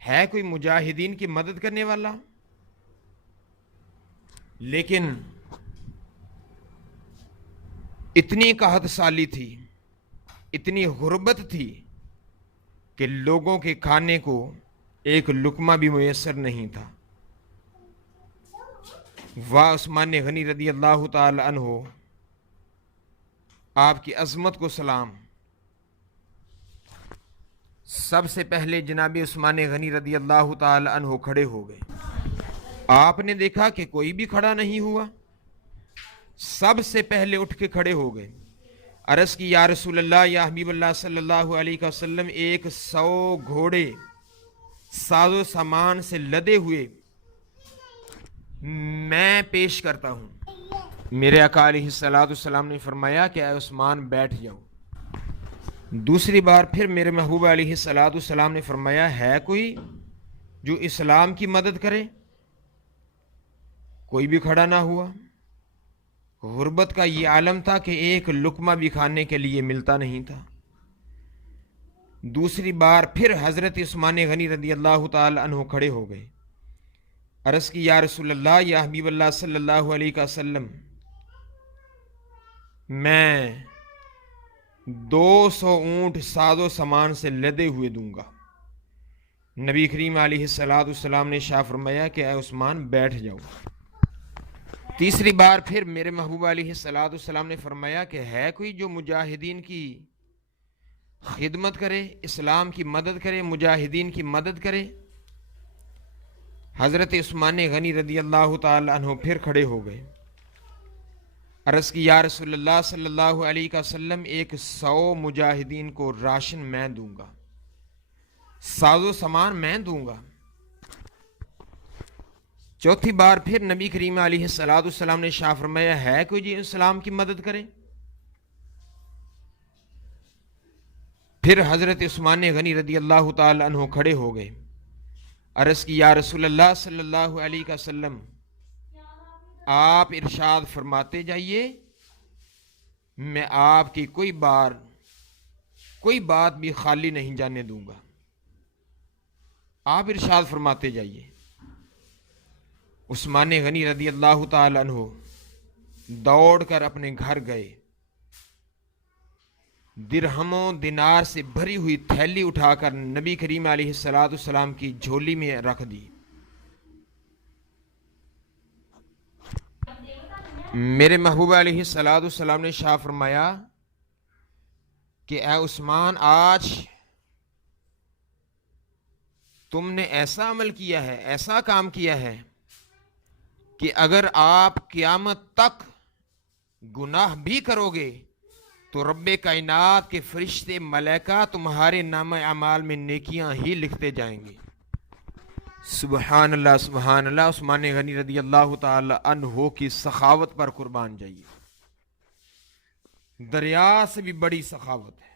ہے کوئی مجاہدین کی مدد کرنے والا، لیکن اتنی قحط سالی تھی، اتنی غربت تھی کہ لوگوں کے کھانے کو ایک لقمہ بھی میسر نہیں تھا۔ واہ عثمان غنی رضی اللہ تعالی عنہ، آپ کی عظمت کو سلام۔ سب سے پہلے جناب عثمان غنی رضی اللہ تعالی عنہ کھڑے ہو گئے، آپ نے دیکھا کہ کوئی بھی کھڑا نہیں ہوا، سب سے پہلے اٹھ کے کھڑے ہو گئے، عرض کی یا رسول اللہ، یا حبیب اللہ صلی اللہ علیہ وسلم، 100 گھوڑے ساز و سامان سے لدے ہوئے میں پیش کرتا ہوں۔ میرے آقا علیہ السلام نے فرمایا کہ اے عثمان بیٹھ جاؤ۔ دوسری بار پھر میرے محبوب علیہ السلام نے فرمایا ہے کوئی جو اسلام کی مدد کرے؟ کوئی بھی کھڑا نہ ہوا۔ غربت کا یہ عالم تھا کہ ایک لقمہ بھی کھانے کے لیے ملتا نہیں تھا۔ دوسری بار پھر حضرت عثمان غنی رضی اللہ تعالی عنہ کھڑے ہو گئے. عرض کی یا رسول اللہ، یا حبیب اللہ صلی اللہ علیہ وسلم، میں 200 اونٹ ساز و سامان سے لدے ہوئے دوں گا. نبی کریم علیہ السلام نے شاہ فرمایا کہ اے عثمان بیٹھ جاؤ. تیسری بار پھر میرے محبوب علیہ السلام نے فرمایا کہ ہے کوئی جو مجاہدین کی خدمت کرے، اسلام کی مدد کرے، مجاہدین کی مدد کرے. حضرت عثمان غنی رضی اللہ تعالی عنہ پھر کھڑے ہو گئے. عرض کی یا رسول اللہ صلی اللہ علیہ وسلم، 100 مجاہدین کو راشن میں دوں گا، ساز و سامان میں دوں گا. چوتھی بار پھر نبی کریم علیہ السلام نے شاہ فرمایا ہے کوئی جی اسلام کی مدد کرے. پھر حضرت عثمان غنی رضی اللہ تعالی عنہ کھڑے ہو گئے. عرض کی یا رسول اللہ صلی اللہ علیہ وسلم، آپ ارشاد فرماتے جائیے، میں آپ کی کوئی بات بھی خالی نہیں جانے دوں گا. آپ ارشاد فرماتے جائیے. عثمان غنی رضی اللہ تعالی عنہ دوڑ کر اپنے گھر گئے. درہموں دینار سے بھری ہوئی تھیلی اٹھا کر نبی کریم علیہ السلام کی جھولی میں رکھ دی. میرے محبوب علیہ السلام نے شاہ فرمایا کہ اے عثمان، آج تم نے ایسا عمل کیا ہے، ایسا کام کیا ہے کہ اگر آپ قیامت تک گناہ بھی کرو گے تو رب کائنات کے فرشتے ملائکہ تمہارے نام اعمال میں نیکیاں ہی لکھتے جائیں گے. سبحان اللہ سبحان اللہ. عثمان غنی رضی اللہ تعالی عنہ کی سخاوت پر قربان جائیے. دریا سے بھی بڑی سخاوت ہے،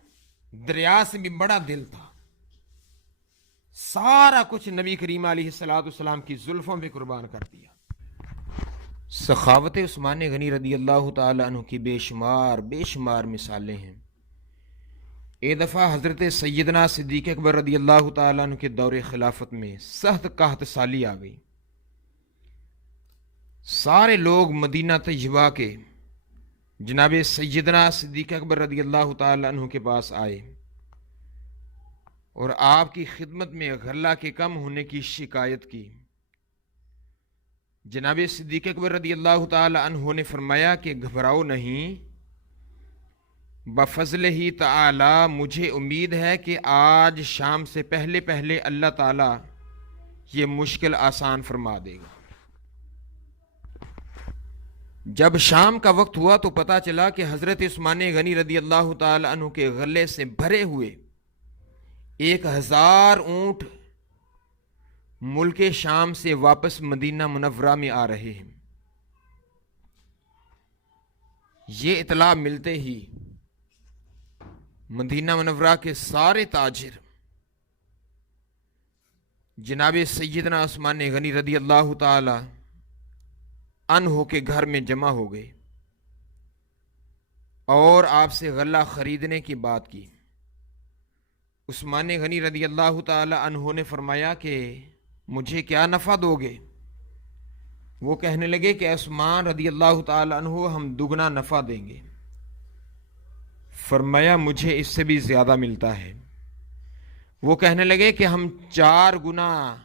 دریا سے بھی بڑا دل تھا. سارا کچھ نبی کریم علیہ السلام کی زلفوں پہ قربان کر دیا. سخاوت عثمان غنی رضی اللہ تعالی عنہ کی بے شمار مثالیں ہیں. ایک دفعہ حضرت سیدنا صدیق اکبر رضی اللہ تعالیٰ عنہ کے دور خلافت میں سخت قحط سالی آ گئی. سارے لوگ مدینہ طیبہ کے جناب سیدنا صدیق اکبر رضی اللہ تعالیٰ عنہ کے پاس آئے اور آپ کی خدمت میں غلہ کے کم ہونے کی شکایت کی. جناب صدیق اکبر رضی اللہ تعالیٰ عنہ نے فرمایا کہ گھبراؤ نہیں، بفضل ہی تعالی مجھے امید ہے کہ آج شام سے پہلے اللہ تعالیٰ یہ مشکل آسان فرما دے گا. جب شام کا وقت ہوا تو پتہ چلا کہ حضرت عثمان غنی رضی اللہ تعالی عنہ کے غلے سے بھرے ہوئے 1000 اونٹ ملک شام سے واپس مدینہ منورہ میں آ رہے ہیں. یہ اطلاع ملتے ہی مدینہ منورہ کے سارے تاجر جناب سیدنا عثمان غنی رضی اللہ تعالی عنہ کے گھر میں جمع ہو گئے اور آپ سے غلہ خریدنے کی بات کی. عثمان غنی رضی اللہ تعالی عنہ نے فرمایا کہ مجھے کیا نفع دو گے؟ وہ کہنے لگے کہ عثمان رضی اللہ تعالی عنہ ہم دگنا نفع دیں گے. فرمایا مجھے اس سے بھی زیادہ ملتا ہے. وہ کہنے لگے کہ ہم 4 گنا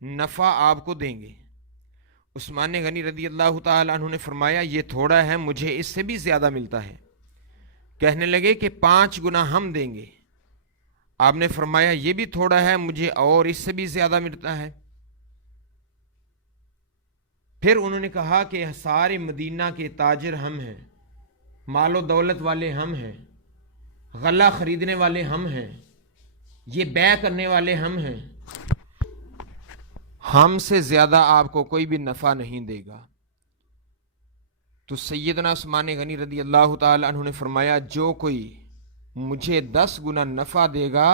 نفع آپ کو دیں گے. عثمان غنی رضی اللہ تعالی عنہ نے فرمایا یہ تھوڑا ہے، مجھے اس سے بھی زیادہ ملتا ہے. کہنے لگے کہ 5 گنا ہم دیں گے. آپ نے فرمایا یہ بھی تھوڑا ہے، مجھے اور اس سے بھی زیادہ ملتا ہے. پھر انہوں نے کہا کہ سارے مدینہ کے تاجر ہم ہیں، مال و دولت والے ہم ہیں، غلہ خریدنے والے ہم ہیں، یہ بیع کرنے والے ہم ہیں، ہم سے زیادہ آپ کو کوئی بھی نفع نہیں دے گا. تو سیدنا عثمان غنی رضی اللہ تعالی عنہ نے فرمایا جو کوئی مجھے 10 گنا نفع دے گا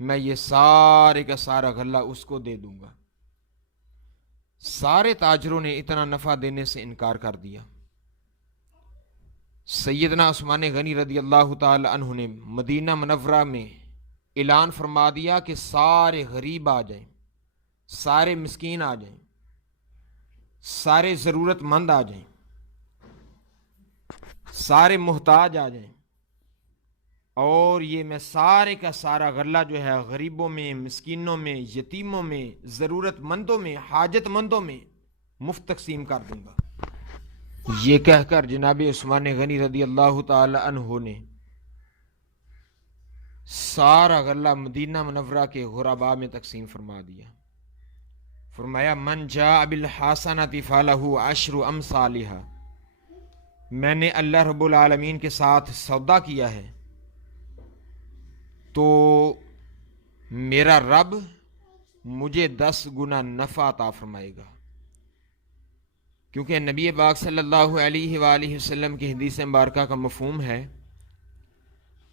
میں یہ سارے کا سارا غلہ اس کو دے دوں گا. سارے تاجروں نے اتنا نفع دینے سے انکار کر دیا. سیدنا عثمان غنی رضی اللہ تعالی عنہ نے مدینہ منورہ میں اعلان فرما دیا کہ سارے غریب آ جائیں، سارے مسکین آ جائیں، سارے ضرورت مند آ جائیں، سارے محتاج آ جائیں، اور یہ میں سارے کا سارا غلہ جو ہے غریبوں میں، مسکینوں میں، یتیموں میں، ضرورت مندوں میں، حاجت مندوں میں مفت تقسیم کر دوں گا۔ یہ کہہ کر جناب عثمان غنی رضی اللہ تعالی عنہ نے سارا غلہ مدینہ منورہ کے غرباء میں تقسیم فرما دیا۔ فرمایا من جاء بالحسنۃ فلہ عشر امثالھا، میں نے اللہ رب العالمین کے ساتھ سودا کیا ہے تو میرا رب مجھے 10 گنا نفع عطا فرمائے گا، کیونکہ نبی پاک صلی اللہ علیہ وآلہ وسلم کی حدیث مبارکہ کا مفہوم ہے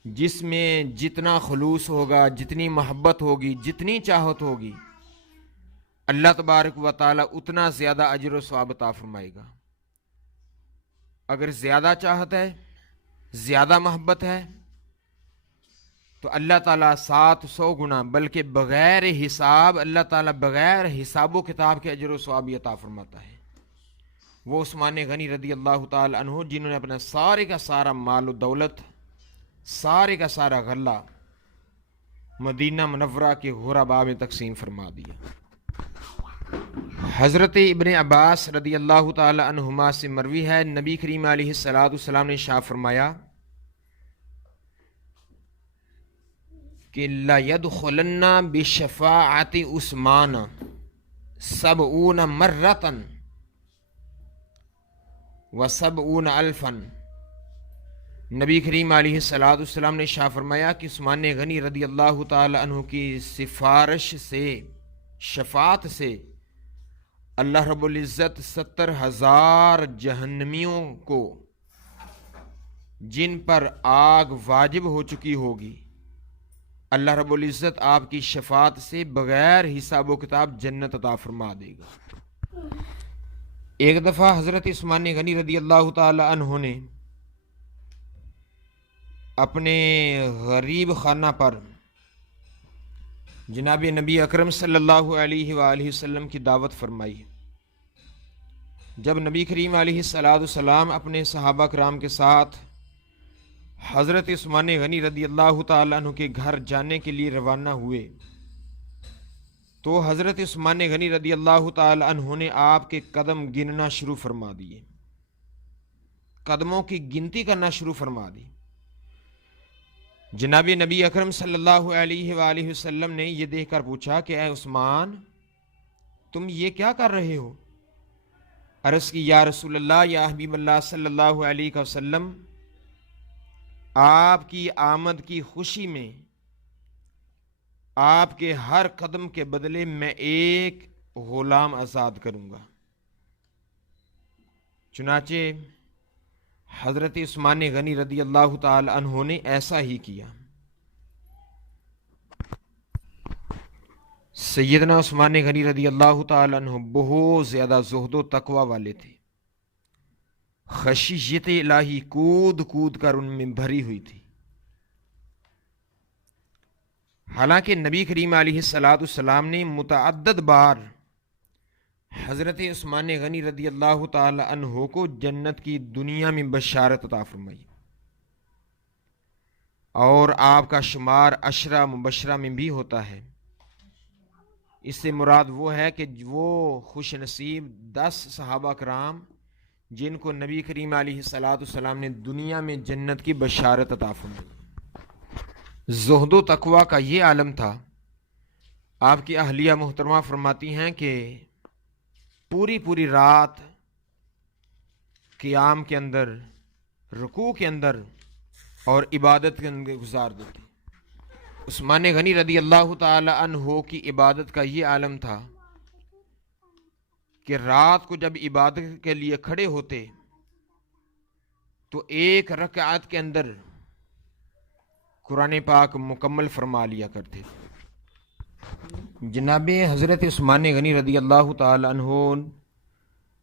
جس میں جتنا خلوص ہوگا، جتنی محبت ہوگی، جتنی چاہت ہوگی، اللہ تبارک و تعالی اتنا زیادہ اجر و ثواب عطا فرمائے گا۔ اگر زیادہ چاہت ہے، زیادہ محبت ہے تو اللہ تعالیٰ 700 گنا بلکہ بغیر حساب، اللہ تعالیٰ بغیر حساب و کتاب کے اجر و ثواب عطا فرماتا ہے۔ وہ عثمان غنی رضی اللہ تعالی عنہ جنہوں نے اپنا سارے کا سارا مال و دولت، سارے کا سارا غلہ مدینہ منورہ کے غرباء میں تقسیم فرما دیا۔ حضرت ابن عباس رضی اللہ تعالی عنہما سے مروی ہے، نبی کریم علیہ الصلوۃ والسلام نے ارشاد فرمایا کہ لا يدخلن بشفاعت عثمان 70 مرۃ و70 الفا۔ نبی کریم علیہ الصلوۃ والسلام نے ارشاد فرمایا کہ عثمان غنی رضی اللہ تعالی عنہ کی سفارش سے، شفاعت سے اللہ رب العزت 70,000 جہنمیوں کو جن پر آگ واجب ہو چکی ہوگی، اللہ رب العزت آپ کی شفاعت سے بغیر حساب و کتاب جنت عطا فرما دے گا۔ ایک دفعہ حضرت عثمان غنی رضی اللہ تعالی عنہ نے اپنے غریب خانہ پر جناب نبی اکرم صلی اللہ علیہ وآلہ وسلم کی دعوت فرمائی۔ جب نبی کریم علیہ الصلوۃ والسلام اپنے صحابہ کرام کے ساتھ حضرت عثمان غنی رضی اللہ تعالیٰ عنہ کے گھر جانے کے لیے روانہ ہوئے تو حضرت عثمان غنی رضی اللہ تعالیٰ عنہ نے آپ کے قدم گننا شروع فرما دیے، قدموں کی گنتی کرنا شروع فرما دی۔ جناب نبی اکرم صلی اللہ علیہ وآلہ وسلم نے یہ دیکھ کر پوچھا کہ اے عثمان، تم یہ کیا کر رہے ہو؟ عرض کی یا رسول اللہ، یا حبیب اللہ صلی اللہ علیہ وسلم، آپ کی آمد کی خوشی میں آپ کے ہر قدم کے بدلے میں ایک غلام آزاد کروں گا۔ چنانچہ حضرت عثمان غنی رضی اللہ تعالی عنہ نے ایسا ہی کیا۔ سیدنا عثمان غنی رضی اللہ تعالی عنہ بہت زیادہ زہد و تقوی والے تھے، خشیت الہی کود کود کر ان میں بھری ہوئی تھی۔ حالانکہ نبی کریم علیہ الصلوۃ والسلام نے متعدد بار حضرت عثمان غنی رضی اللہ تعالی عنہ کو جنت کی دنیا میں بشارت عطا فرمائی، اور آپ کا شمار عشرہ مبشرہ میں بھی ہوتا ہے۔ اس سے مراد وہ ہے کہ وہ خوش نصیب 10 صحابہ کرام جن کو نبی کریم علیہ الصلوۃ والسلام نے دنیا میں جنت کی بشارت عطا فرمائی۔ زہد و تقوی کا یہ عالم تھا۔ آپ کی اہلیہ محترمہ فرماتی ہیں کہ پوری رات قیام کے اندر، رکوع کے اندر اور عبادت کے اندر گزار دیتی۔ عثمان غنی رضی اللہ تعالی عنہ کی عبادت کا یہ عالم تھا کہ رات کو جب عبادت کے لیے کھڑے ہوتے تو ایک رکعت کے اندر قرآن پاک مکمل فرما لیا کرتے تھے۔ جناب حضرت عثمان غنی رضی اللہ تعالی عنہ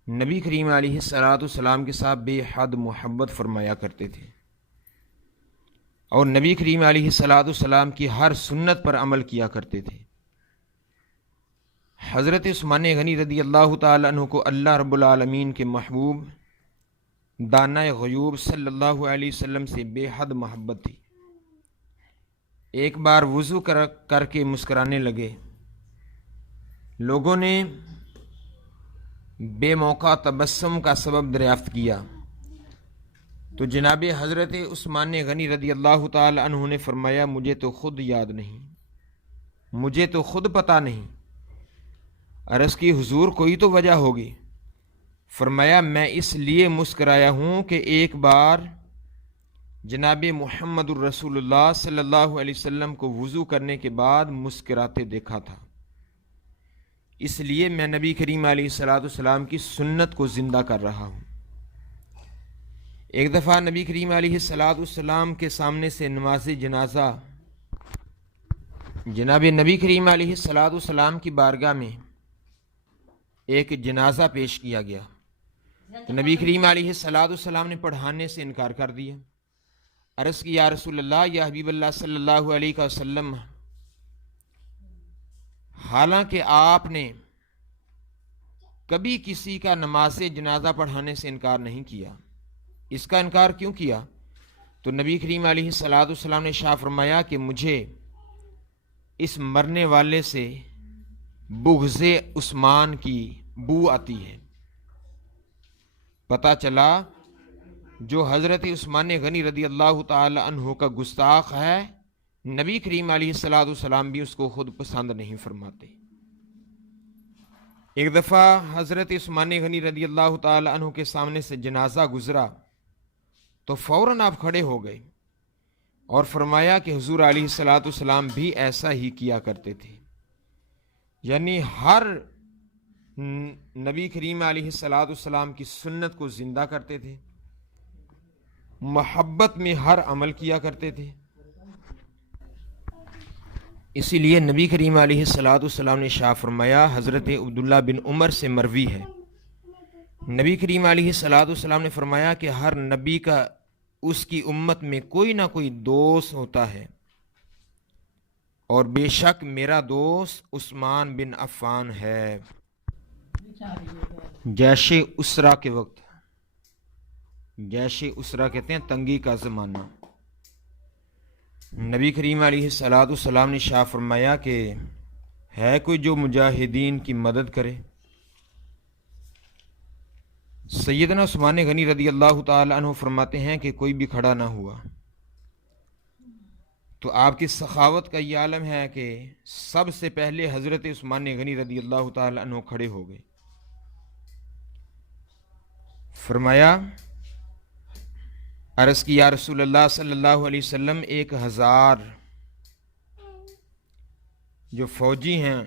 نبی کریم علیہ الصلوۃ والسلام کے ساتھ بے حد محبت فرمایا کرتے تھے۔ اور نبی کریم علیہ السلام کی ہر سنت پر عمل کیا کرتے تھے۔ حضرت عثمان غنی رضی اللہ تعالیٰ عنہ کو اللہ رب العالمین کے محبوب دانہ غیوب صلی اللہ علیہ وسلم سے بے حد محبت تھی۔ ایک بار وضو کر کے مسکرانے لگے۔ لوگوں نے بے موقع تبسم کا سبب دریافت کیا تو جناب حضرت عثمان غنی رضی اللہ تعالی عنہ نے فرمایا مجھے تو خود یاد نہیں، مجھے تو خود پتہ نہیں۔ عرض کی حضور کوئی تو وجہ ہوگی۔ فرمایا میں اس لیے مسکرایا ہوں کہ ایک بار جناب محمد الرسول اللہ صلی اللہ علیہ وسلم کو وضو کرنے کے بعد مسکراتے دیکھا تھا، اس لیے میں نبی کریم علیہ السلام کی سنت کو زندہ کر رہا ہوں۔ ایک دفعہ نبی کریم علیہ السلام کے سامنے سے نماز جنازہ جناب نبی کریم علیہ السلام کی بارگاہ میں ایک جنازہ پیش کیا گیا تو نبی کریم علیہ السلام نے پڑھانے سے انکار کر دیا۔ عرض کی یا رسول اللہ، یا حبیب اللہ صلی اللہ علیہ وسلم، حالانکہ آپ نے کبھی کسی کا نماز جنازہ پڑھانے سے انکار نہیں کیا، اس کا انکار کیوں کیا؟ تو نبی کریم علیہ السلام نے ارشاد فرمایا کہ مجھے اس مرنے والے سے بغض عثمان کی بو آتی ہے۔ پتہ چلا جو حضرت عثمان غنی رضی اللہ تعالی عنہ کا گستاخ ہے، نبی کریم علیہ السلام بھی اس کو خود پسند نہیں فرماتے۔ ایک دفعہ حضرت عثمان غنی رضی اللہ تعالی عنہ کے سامنے سے جنازہ گزرا تو فوراً آپ کھڑے ہو گئے اور فرمایا کہ حضور علیہ السلام بھی ایسا ہی کیا کرتے تھے، یعنی ہر نبی کریم علیہ السلام کی سنت کو زندہ کرتے تھے، محبت میں ہر عمل کیا کرتے تھے۔ اسی لیے نبی کریم علیہ السلام نے ارشاد فرمایا، حضرت عبداللہ بن عمر سے مروی ہے، نبی کریم علیہ السلام نے فرمایا کہ ہر نبی کا اس کی امت میں کوئی نہ کوئی دوست ہوتا ہے، اور بے شک میرا دوست عثمان بن عفان ہے۔ جیش اسرا کے وقت، جیش اسرا کہتے ہیں تنگی کا زمانہ، نبی کریم علیہ السلام نے ارشاد فرمایا کہ ہے کوئی جو مجاہدین کی مدد کرے؟ سیدنا عثمان غنی رضی اللہ تعالی عنہ فرماتے ہیں کہ کوئی بھی کھڑا نہ ہوا تو آپ کی سخاوت کا یہ عالم ہے کہ سب سے پہلے حضرت عثمان غنی رضی اللہ تعالی عنہ کھڑے ہو گئے۔ فرمایا، عرض کی یا رسول اللہ صلی اللہ علیہ وسلم، 1000 جو فوجی ہیں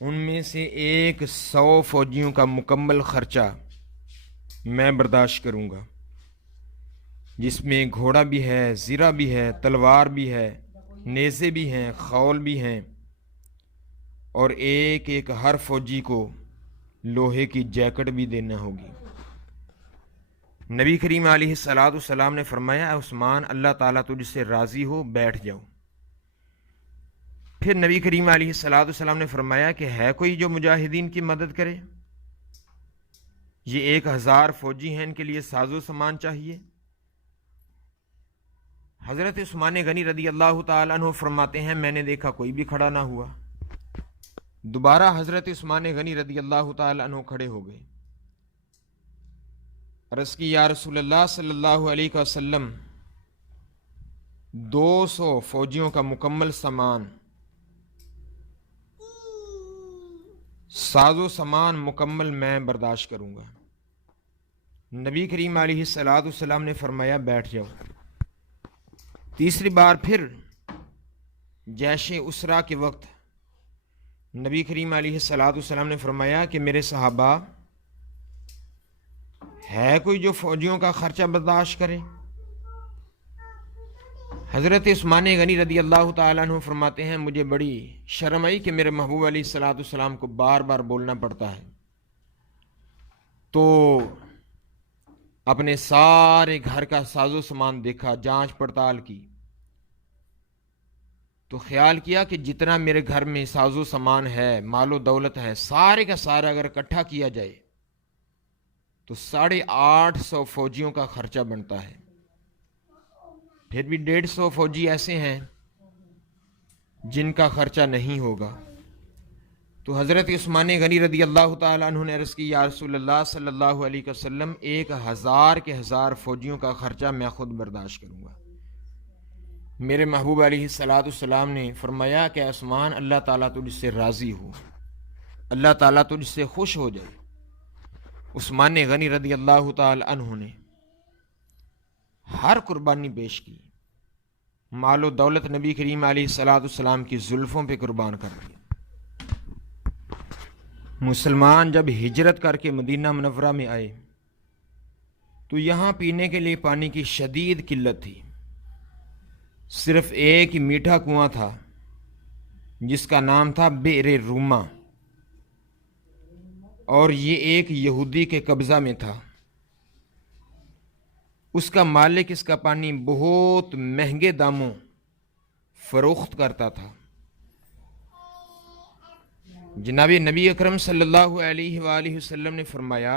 ان میں سے 100 فوجیوں کا مکمل خرچہ میں برداشت کروں گا، جس میں گھوڑا بھی ہے، زرہ بھی ہے، تلوار بھی ہے، نیزے بھی ہیں، خول بھی ہیں، اور ایک ایک ہر فوجی کو لوہے کی جیکٹ بھی دینا ہوگی۔ نبی کریم علیہ السلام نے فرمایا، اے عثمان، اللہ تعالیٰ تجھ سے راضی ہو، بیٹھ جاؤ۔ پھر نبی کریم علیہ السلام نے فرمایا کہ ہے کوئی جو مجاہدین کی مدد کرے؟ یہ 1000 فوجی ہیں، ان کے لیے ساز و سامان چاہیے۔ حضرت عثمان غنی رضی اللہ تعالی عنہ فرماتے ہیں میں نے دیکھا کوئی بھی کھڑا نہ ہوا۔ دوبارہ حضرت عثمان غنی رضی اللہ تعالی عنہ کھڑے ہو گئے۔ عرض کی یا رسول اللہ صلی اللہ علیہ وسلم، 200 فوجیوں کا مکمل سامان، ساز و سامان مکمل میں برداشت کروں گا۔ نبی کریم علیہ السلام نے فرمایا بیٹھ جاؤ۔ تیسری بار پھر جیش اسرا کے وقت نبی کریم علیہ السلام نے فرمایا کہ میرے صحابہ، ہے کوئی جو فوجیوں کا خرچہ برداشت کرے؟ حضرت عثمان غنی رضی اللہ تعالیٰ عنہ فرماتے ہیں مجھے بڑی شرم آئی کہ میرے محبوب علیہ السلام کو بار بار بولنا پڑتا ہے، تو اپنے سارے گھر کا ساز و سامان دیکھا، جانچ پڑتال کی، تو خیال کیا کہ جتنا میرے گھر میں ساز و سامان ہے، مال و دولت ہے، سارے کا سارا اگر اکٹھا کیا جائے تو 850 فوجیوں کا خرچہ بنتا ہے۔ پھر بھی 150 فوجی ایسے ہیں جن کا خرچہ نہیں ہوگا۔ تو حضرت عثمان غنی رضی اللہ تعالیٰ عنہ نے عرض کی، یا رسول اللہ صلی اللہ علیہ وسلم، 1000 کے 1000 فوجیوں کا خرچہ میں خود برداشت کروں گا۔ میرے محبوب علیہ الصلوۃ والسلام نے فرمایا کہ عثمان، اللہ تعالیٰ تجھ سے راضی ہو، اللہ تعالیٰ تجھ سے خوش ہو جائے۔ عثمان غنی رضی اللہ تعالیٰ عنہ نے ہر قربانی پیش کی، مال و دولت نبی کریم علیہ الصلوۃ والسلام کی زلفوں پہ قربان کر دی۔ مسلمان جب ہجرت کر کے مدینہ منورہ میں آئے تو یہاں پینے کے لیے پانی کی شدید قلت تھی۔ صرف ایک ہی میٹھا کنواں تھا جس کا نام تھا بئر روما، اور یہ ایک یہودی کے قبضہ میں تھا۔ اس کا مالک اس کا پانی بہت مہنگے داموں فروخت کرتا تھا۔ جناب نبی اکرم صلی اللہ علیہ وآلہ وسلم نے فرمایا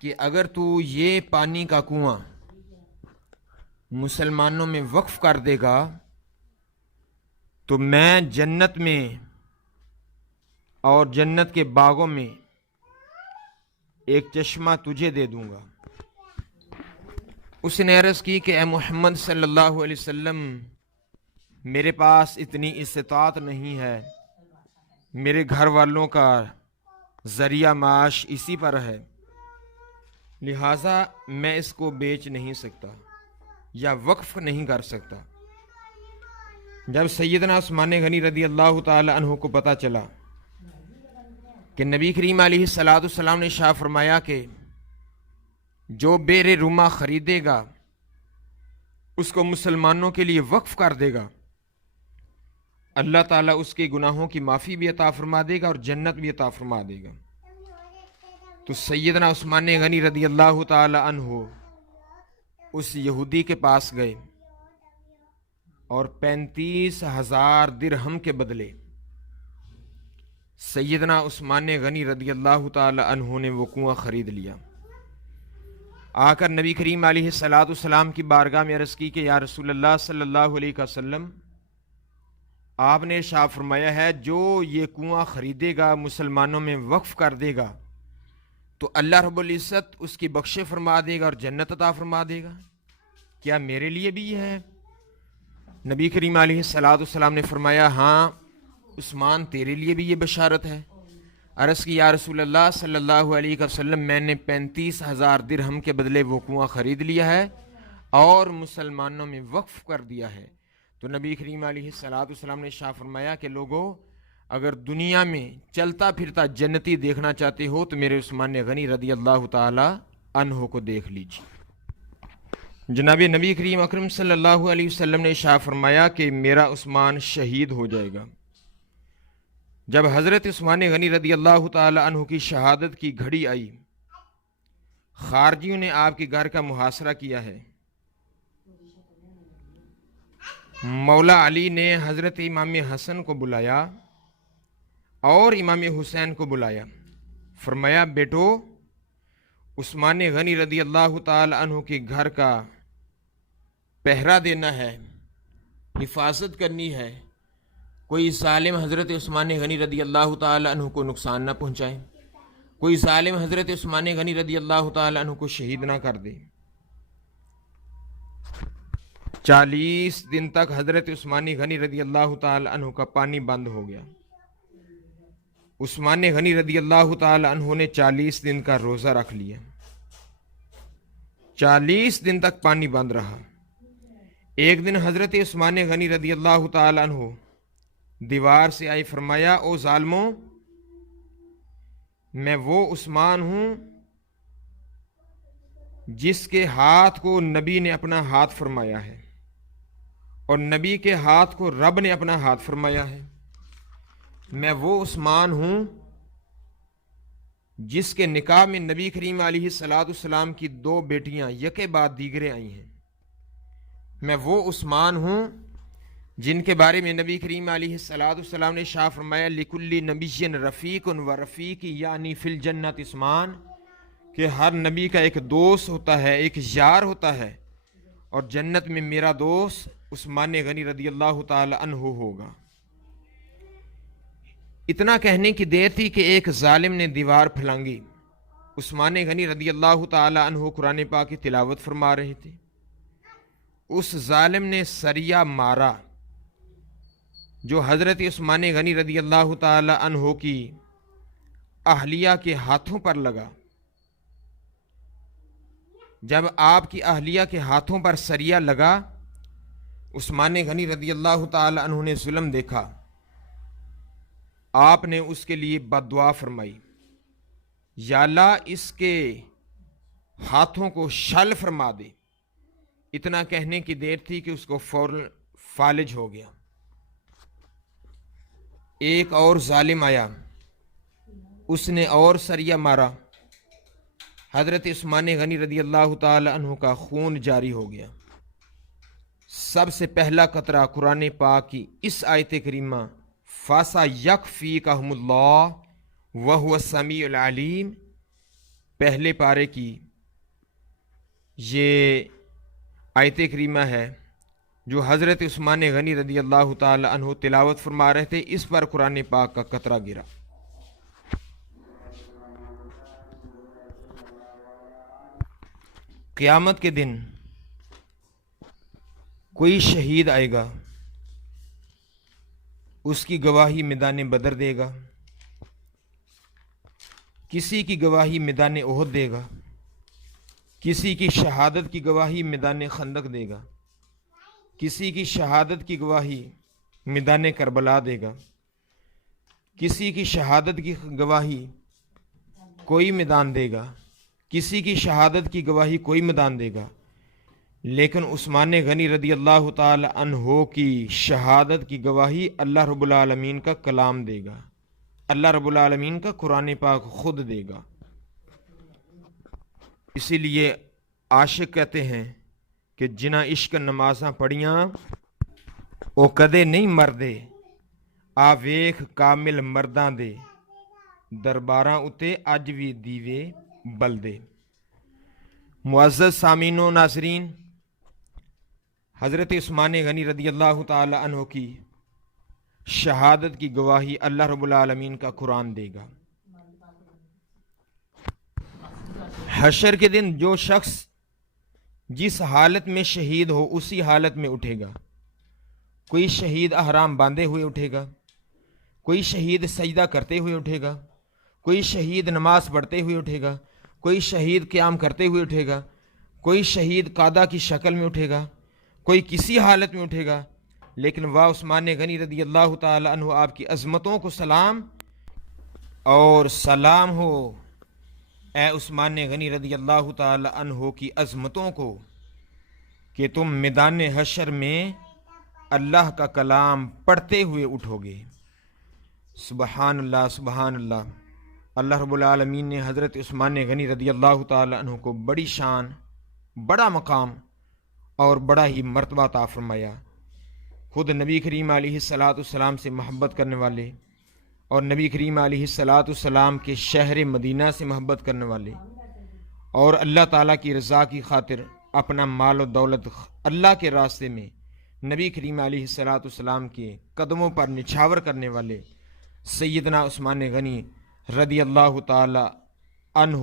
کہ اگر تو یہ پانی کا کنواں مسلمانوں میں وقف کر دے گا تو میں جنت میں اور جنت کے باغوں میں ایک چشمہ تجھے دے دوں گا۔ اس نے عرض کی کہ اے محمد صلی اللہ علیہ وسلم، میرے پاس اتنی استطاعت نہیں ہے، میرے گھر والوں کا ذریعہ معاش اسی پر ہے، لہٰذا میں اس کو بیچ نہیں سکتا یا وقف نہیں کر سکتا۔ جب سیدنا عثمان غنی رضی اللہ تعالی عنہ کو پتہ چلا کہ نبی کریم علیہ الصلوۃ والسلام نے ارشاد فرمایا کہ جو بئر روما خریدے گا اس کو مسلمانوں کے لیے وقف کر دے گا، اللہ تعالیٰ اس کے گناہوں کی معافی بھی عطا فرما دے گا اور جنت بھی عطا فرما دے گا۔ تو سیدنا عثمان غنی رضی اللہ تعالی عنہ اس یہودی کے پاس گئے اور 35,000 درہم کے بدلے سیدنا عثمان غنی رضی اللہ تعالی عنہ نے وہ کنواں خرید لیا۔ آ کر نبی کریم علیہ الصلوۃ والسلام کی بارگاہ میں عرض کی کہ یا رسول اللہ صلی اللہ علیہ وسلم، آپ نے ارشاد فرمایا ہے جو یہ کنواں خریدے گا مسلمانوں میں وقف کر دے گا تو اللہ رب العزت اس کی بخش فرما دے گا اور جنت عطا فرما دے گا، کیا میرے لیے بھی یہ ہے؟ نبی کریم علیہ الصلوۃ والسلام نے فرمایا ہاں عثمان، تیرے لیے بھی یہ بشارت ہے۔ عرض کی یا رسول اللہ صلی اللہ علیہ وسلم، میں نے 35,000 درہم کے بدلے وہ کنواں خرید لیا ہے اور مسلمانوں میں وقف کر دیا ہے۔ تو نبی کریم علیہ الصلوۃ والسلام نے ارشاد فرمایا کہ لوگو، اگر دنیا میں چلتا پھرتا جنتی دیکھنا چاہتے ہو تو میرے عثمان غنی رضی اللہ تعالی عنہ کو دیکھ لیجیے۔ جناب نبی کریم اکرم صلی اللہ علیہ وسلم نے ارشاد فرمایا کہ میرا عثمان شہید ہو جائے گا۔ جب حضرت عثمان غنی رضی اللہ تعالی عنہ کی شہادت کی گھڑی آئی، خارجیوں نے آپ کے گھر کا محاصرہ کیا ہے۔ مولا علی نے حضرت امام حسن کو بلایا اور امام حسین کو بلایا، فرمایا بیٹو، عثمان غنی رضی اللہ تعالی عنہ کے گھر کا پہرا دینا ہے، حفاظت کرنی ہے، کوئی ظالم حضرت عثمان غنی رضی اللہ تعالی عنہ کو نقصان نہ پہنچائے، کوئی ظالم حضرت عثمان غنی رضی اللہ تعالی عنہ کو شہید نہ کر دے۔ 40 دن تک حضرت عثمان غنی رضی اللہ تعالی عنہ کا پانی بند ہو گیا۔ عثمان غنی رضی اللہ تعالی عنہ نے 40 دن کا روزہ رکھ لیا، 40 دن تک پانی بند رہا۔ ایک دن حضرت عثمان غنی رضی اللہ تعالی عنہ دیوار سے آئی، فرمایا او ظالموں، میں وہ عثمان ہوں جس کے ہاتھ کو نبی نے اپنا ہاتھ فرمایا ہے اور نبی کے ہاتھ کو رب نے اپنا ہاتھ فرمایا ہے۔ میں وہ عثمان ہوں جس کے نکاح میں نبی کریم علیہ السلام کی 2 بیٹیاں یکے بعد دیگرے آئی ہیں، میں وہ عثمان ہوں جن کے بارے میں نبی کریم علیہ السلام نے شاہ فرمایا لکل نبی رفیق و رفیق یعنی فی الجنت عثمان، کہ ہر نبی کا ایک دوست ہوتا ہے، ایک یار ہوتا ہے، اور جنت میں میرا دوست عثمان غنی رضی اللہ تعالی عنہ ہوگا۔ اتنا کہنے کی دیر تھی کہ ایک ظالم نے دیوار پھلانگی۔ عثمان غنی رضی اللہ تعالی عنہ قرآن پاک کی تلاوت فرما رہے تھے، اس ظالم نے سریہ مارا جو حضرت عثمان غنی رضی اللہ تعالی عنہ کی اہلیہ کے ہاتھوں پر لگا۔ جب آپ کی اہلیہ کے ہاتھوں پر سریہ لگا، عثمان غنی رضی اللہ تعالی عنہ نے ظلم دیکھا، آپ نے اس کے لیے بد دعا فرمائی، یا اللہ اس کے ہاتھوں کو شل فرما دے۔ اتنا کہنے کی دیر تھی کہ اس کو فوراً فالج ہو گیا۔ ایک اور ظالم آیا، اس نے اور سریہ مارا، حضرت عثمان غنی رضی اللہ تعالی عنہ کا خون جاری ہو گیا۔ سب سے پہلا قطرہ قرآن پاک کی اس آیت کریمہ فَسَيَكْفِيكَهُمُ اللَّهُ وَهُوَ السَّمِيعُ الْعَلِيمُ پہلے پارے کی یہ آیت کریمہ ہے جو حضرت عثمان غنی رضی اللہ تعالی عنہ تلاوت فرما رہے تھے، اس پر قرآن پاک کا قطرہ گرا۔ قیامت کے دن کوئی شہید آئے گا، اس کی گواہی میدان بدر دے گا، کسی کی گواہی میدان احد دے گا، کسی کی شہادت کی گواہی میدان خندق دے گا، کسی کی شہادت کی گواہی میدان کربلا دے گا، کسی کی شہادت کی گواہی کوئی میدان دے گا، کسی کی شہادت کی گواہی کوئی میدان دے گا، لیکن عثمان غنی رضی اللہ تعالی عنہ کی شہادت کی گواہی اللہ رب العالمین کا کلام دے گا، اللہ رب العالمین کا قرآن پاک خود دے گا۔ اسی لیے عاشق کہتے ہیں کہ جنہ عشق نمازاں پڑھیاں او کدے نہیں مردے، آ ویکھ کامل مرداں دے درباراں اتے اج وی دیوے بلدے۔ معزز سامعین و ناظرین، حضرت عثمان غنی رضی اللہ تعالی عنہ کی شہادت کی گواہی اللہ رب العالمین کا قرآن دے گا۔ حشر کے دن جو شخص جس حالت میں شہید ہو اسی حالت میں اٹھے گا۔ کوئی شہید احرام باندھے ہوئے اٹھے گا، کوئی شہید سجدہ کرتے ہوئے اٹھے گا، کوئی شہید نماز پڑھتے ہوئے اٹھے گا، کوئی شہید قیام کرتے ہوئے اٹھے گا، کوئی شہید قادہ کی شکل میں اٹھے گا، کوئی کسی حالت میں اٹھے گا، لیکن واہ عثمان غنی رضی اللہ تعالی عنہ آپ کی عظمتوں کو سلام اور سلام ہو، اے عثمان غنی رضی اللہ تعالی عنہ کی عظمتوں کو کہ تم میدان حشر میں اللہ کا کلام پڑھتے ہوئے اٹھو گے۔ سبحان اللہ سبحان اللہ۔ اللہ رب العالمین نے حضرت عثمان غنی رضی اللہ تعالی عنہ کو بڑی شان، بڑا مقام اور بڑا ہی مرتبہ عطا فرمایا۔ خود نبی کریم علیہ السلام سے محبت کرنے والے اور نبی کریم علیہ السلام کے شہر مدینہ سے محبت کرنے والے اور اللہ تعالیٰ کی رضا کی خاطر اپنا مال و دولت اللہ کے راستے میں نبی کریم علیہ السلام کے قدموں پر نچھاور کرنے والے سیدنا عثمان غنی رضی اللہ تعالی عنہ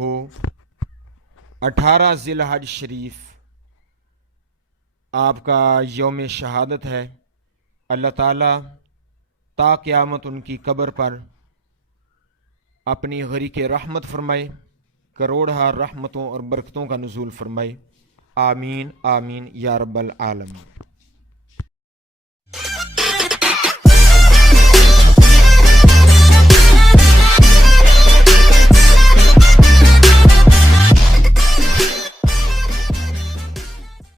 18 ذی الحج شریف آپ کا یوم شہادت ہے۔ اللہ تعالیٰ تا قیامت ان کی قبر پر اپنی غریق رحمت فرمائے، کروڑہ رحمتوں اور برکتوں کا نزول فرمائے۔ آمین آمین یا رب العالمین۔